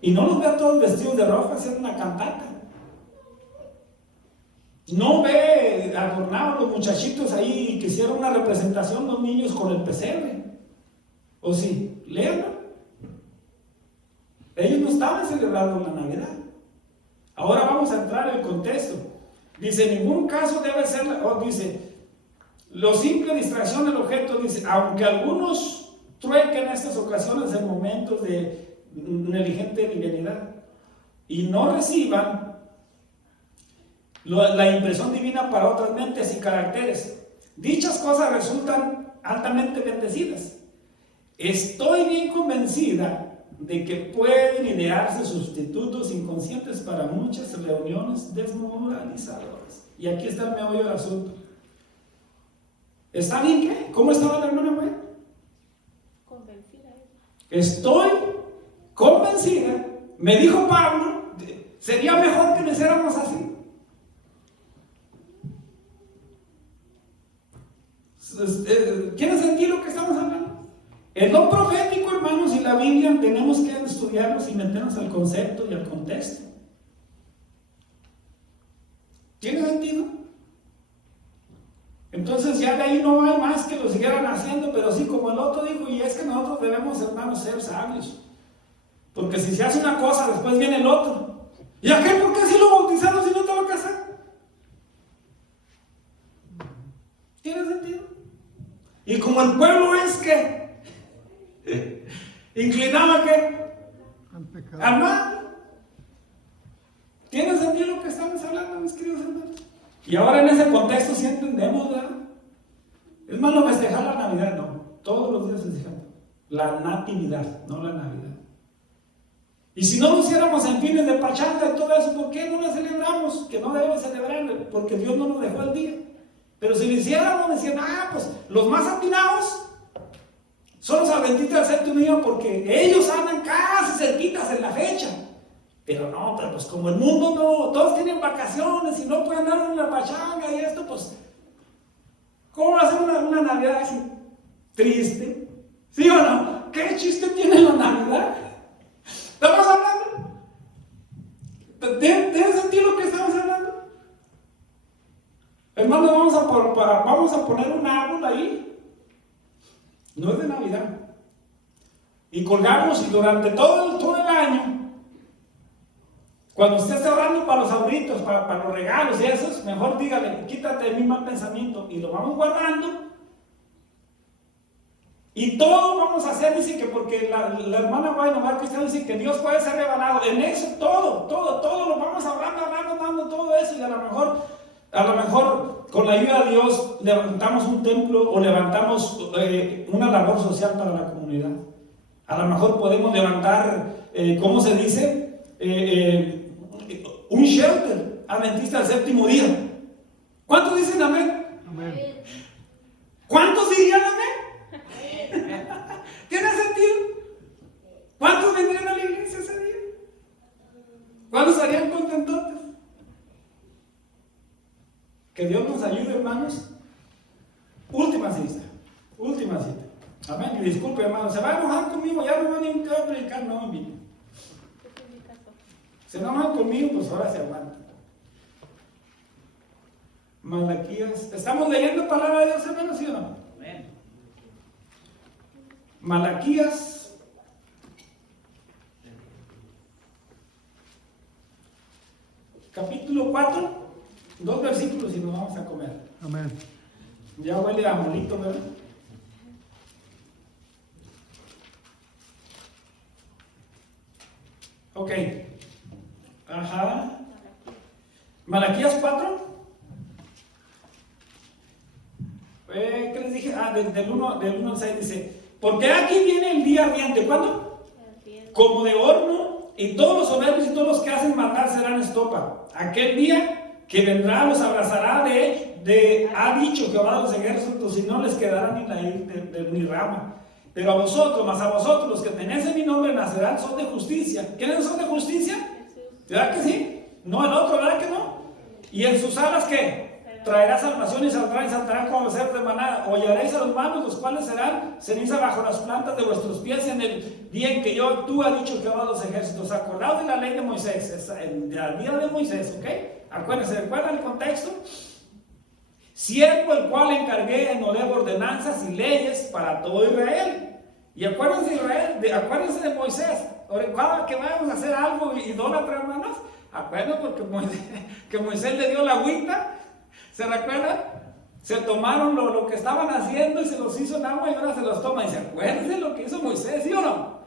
y no los ve a todos vestidos de rojo haciendo una cantata. No ve adornados los muchachitos ahí que hicieron una representación, los niños con el pesebre. ¿O sí? Léanlo. Ellos no estaban celebrando la Navidad. Ahora vamos a entrar en el contexto. Dice, en ningún caso debe ser, dice, lo simple distracción del objeto, dice, aunque algunos truequen estas ocasiones en momentos de negligente livianidad y no reciban la impresión divina para otras mentes y caracteres, dichas cosas resultan altamente bendecidas. Estoy bien convencida de que pueden idearse sustitutos inconscientes para muchas reuniones desmoralizadoras. Y aquí está el meollo del asunto. ¿Está bien qué? ¿Cómo estaba la hermana Gwen? Convencida. Estoy convencida, me dijo Pablo, sería mejor que lo hiciéramos así. ¿Quieren sentir lo que estamos hablando? El don profético, hermanos, y la Biblia tenemos que estudiarlos y meternos al concepto y al contexto. ¿Tiene sentido? Entonces ya de ahí no hay más que lo siguieran haciendo, pero sí, como el otro dijo, y es que nosotros debemos, hermanos, ser sabios. Porque si se hace una cosa, después viene el otro. ¿Y aquel por qué si lo bautizaron si no te va a casar? ¿Tiene sentido? Y como el pueblo es que inclinaba que al mal. ¿Tiene sentido lo que estamos hablando, mis queridos hermanos? Y ahora en ese contexto sí entendemos, ¿verdad? Es malo festejar la Navidad, no. Todos los días festejamos la natividad, no la Navidad. Y si no lo hiciéramos en fines de pachanga y todo eso, ¿por qué no la celebramos? Que no debemos celebrarla, porque Dios no nos dejó el día. Pero si lo hiciéramos, decían, pues los más atinados son los adventistas del séptimo día porque ellos andan casi cerquitas en la fecha. Pero pues como el mundo no, todos tienen vacaciones y no pueden dar una pachanga y esto, pues, ¿cómo va a ser una Navidad así? Triste. ¿Sí o no? ¿Qué chiste tiene la Navidad? ¿Estamos hablando? ¿Tiene sentido lo que estamos hablando? Hermanos, vamos a poner un árbol ahí. No es de Navidad. Y colgamos y durante todo el año, cuando usted está orando para los ahorritos, para los regalos y esos, mejor dígale, quítate de mi mal pensamiento. Y lo vamos guardando. Y todo vamos a hacer, dice que porque la hermana Guayno Cristiano dice que Dios puede ser revelado. En eso todo lo vamos ahorrando, dando todo eso. Y a lo mejor con la ayuda de Dios levantamos un templo o levantamos una labor social para la comunidad. A lo mejor podemos levantar, ¿cómo se dice? Un shelter adventista del séptimo día. ¿Cuántos dicen amén? Amén. ¿Cuántos dirían amén? ¿Tiene sentido? ¿Cuántos vendrían a la iglesia ese día? ¿Cuántos estarían contentos? Que Dios nos ayude, hermanos. Última cita. Amén. Y disculpe, hermanos, se va a enojar conmigo, ya no van a invitar a predicar, no me inviten. Se enojan conmigo, pues ahora se aguantan. Malaquías. ¿Estamos leyendo palabra de Dios, hermanos, sí o no? Amén. Malaquías. Capítulo 4, 2 versículos y nos vamos a comer. Amén. Ya huele a molito, ¿verdad? Ok. Ajá. Malaquías 4. ¿qué les dije? Del 1 al 6 dice, porque aquí viene el día ardiente. ¿Cuándo? Como de horno, y todos los soberbios y todos los que hacen maldad serán estopa. Aquel día que vendrá los abrazará ha dicho Jehová de los ejércitos, y no les quedará ni rama. Pero a vosotros, más a vosotros, los que tenéis en mi nombre nacerán, son de justicia. ¿Quiénes son de justicia? ¿Verdad que sí? No el otro, ¿verdad que no? ¿Y en sus alas qué? Traerá salvación y saltarán como becerros de manada. Hollaréis a los malos, los cuales serán ceniza bajo las plantas de vuestros pies en el día en que yo actúe, ha dicho Jehová de los ejércitos. Acordaos de la ley de Moisés, el día de Moisés, ¿ok? Acuérdense, ¿recuerdan el contexto? Siervo el cual encargué en Horeb ordenanzas y leyes para todo Israel. Y acuérdense de Israel, acuérdense de Moisés. Cada que vayamos a hacer algo idólatra, hermanos, acuérdense porque Moisés le dio la agüita. ¿Se recuerdan? Se tomaron lo que estaban haciendo y se los hizo en agua y ahora se los toma. Y se acuérdense lo que hizo Moisés, ¿sí o no?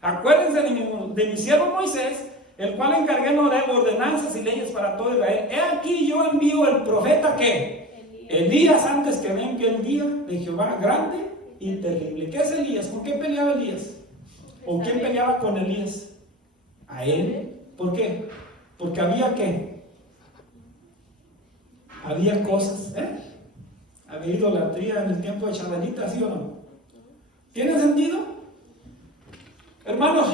Acuérdense de mi siervo Moisés, el cual encargué en Horeb ordenanzas y leyes para todo Israel. He aquí yo envío el profeta que Elías, antes que venga el día de Jehová grande y terrible. ¿Qué es Elías? ¿Con qué peleaba Elías? ¿O quién peleaba con Elías? A él. ¿Por qué? Porque había ¿qué? Había cosas, había idolatría en el tiempo de Chabelita, ¿sí o no? ¿Tiene sentido? Hermanos,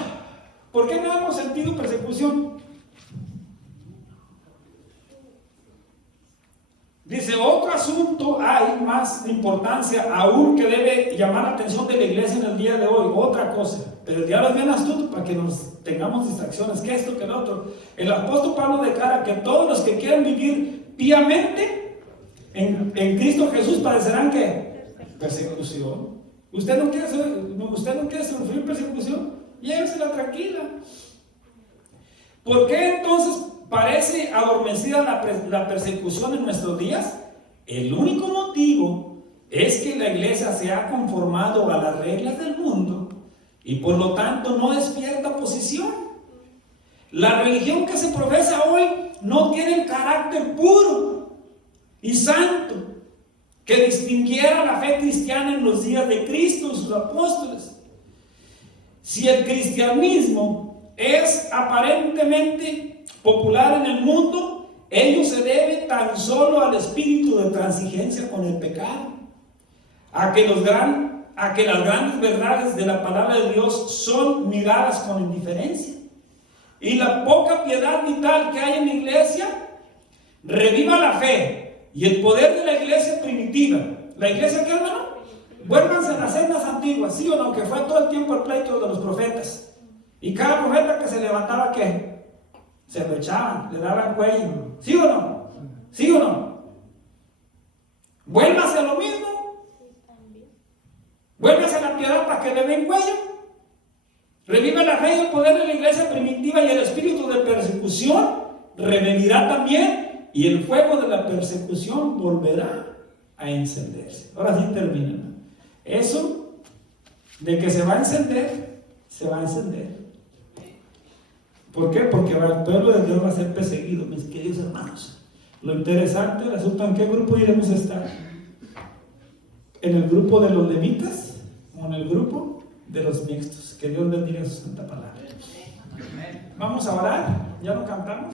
¿por qué no hemos sentido persecución? Dice, otro asunto hay más de importancia aún que debe llamar la atención de la iglesia en el día de hoy. Otra cosa, pero ya lo es bien astuto para que nos tengamos distracciones, que esto, que el otro. El apóstol Pablo declara que todos los que quieran vivir piamente en Cristo Jesús padecerán ¿qué? Persecución. ¿Usted no quiere sufrir persecución? Llévesela tranquila. ¿Por qué entonces parece adormecida la persecución en nuestros días? El único motivo es que la iglesia se ha conformado a las reglas del mundo y por lo tanto no despierta oposición. La religión que se profesa hoy no tiene el carácter puro y santo que distinguiera la fe cristiana en los días de Cristo y sus apóstoles. Si el cristianismo es aparentemente popular en el mundo, ello se debe tan solo al espíritu de transigencia con el pecado, a que las grandes verdades de la palabra de Dios son miradas con indiferencia, y la poca piedad vital que hay en la iglesia reviva la fe y el poder de la iglesia primitiva. ¿La iglesia qué, hermano? Vuélvanse a las sendas antiguas, ¿sí o no? Que fue todo el tiempo el pleito de los profetas. Y cada profeta que se levantaba, ¿qué? Se lo echaban, le daban cuello. ¿Sí o no? ¿Sí o no? Vuélvase a lo mismo. Vuélvase a la piedad para que le den cuello. Revive la fe y el poder de la iglesia primitiva, y el espíritu de persecución revenirá también, y el fuego de la persecución volverá a encenderse. Ahora sí termina. Eso de que se va a encender, se va a encender. ¿Por qué? Porque el pueblo de Dios va a ser perseguido, mis queridos hermanos. Lo interesante resulta en qué grupo iremos a estar. ¿En el grupo de los levitas o en el grupo de los mixtos? Que Dios bendiga su santa palabra. Vamos a orar, ya lo cantamos.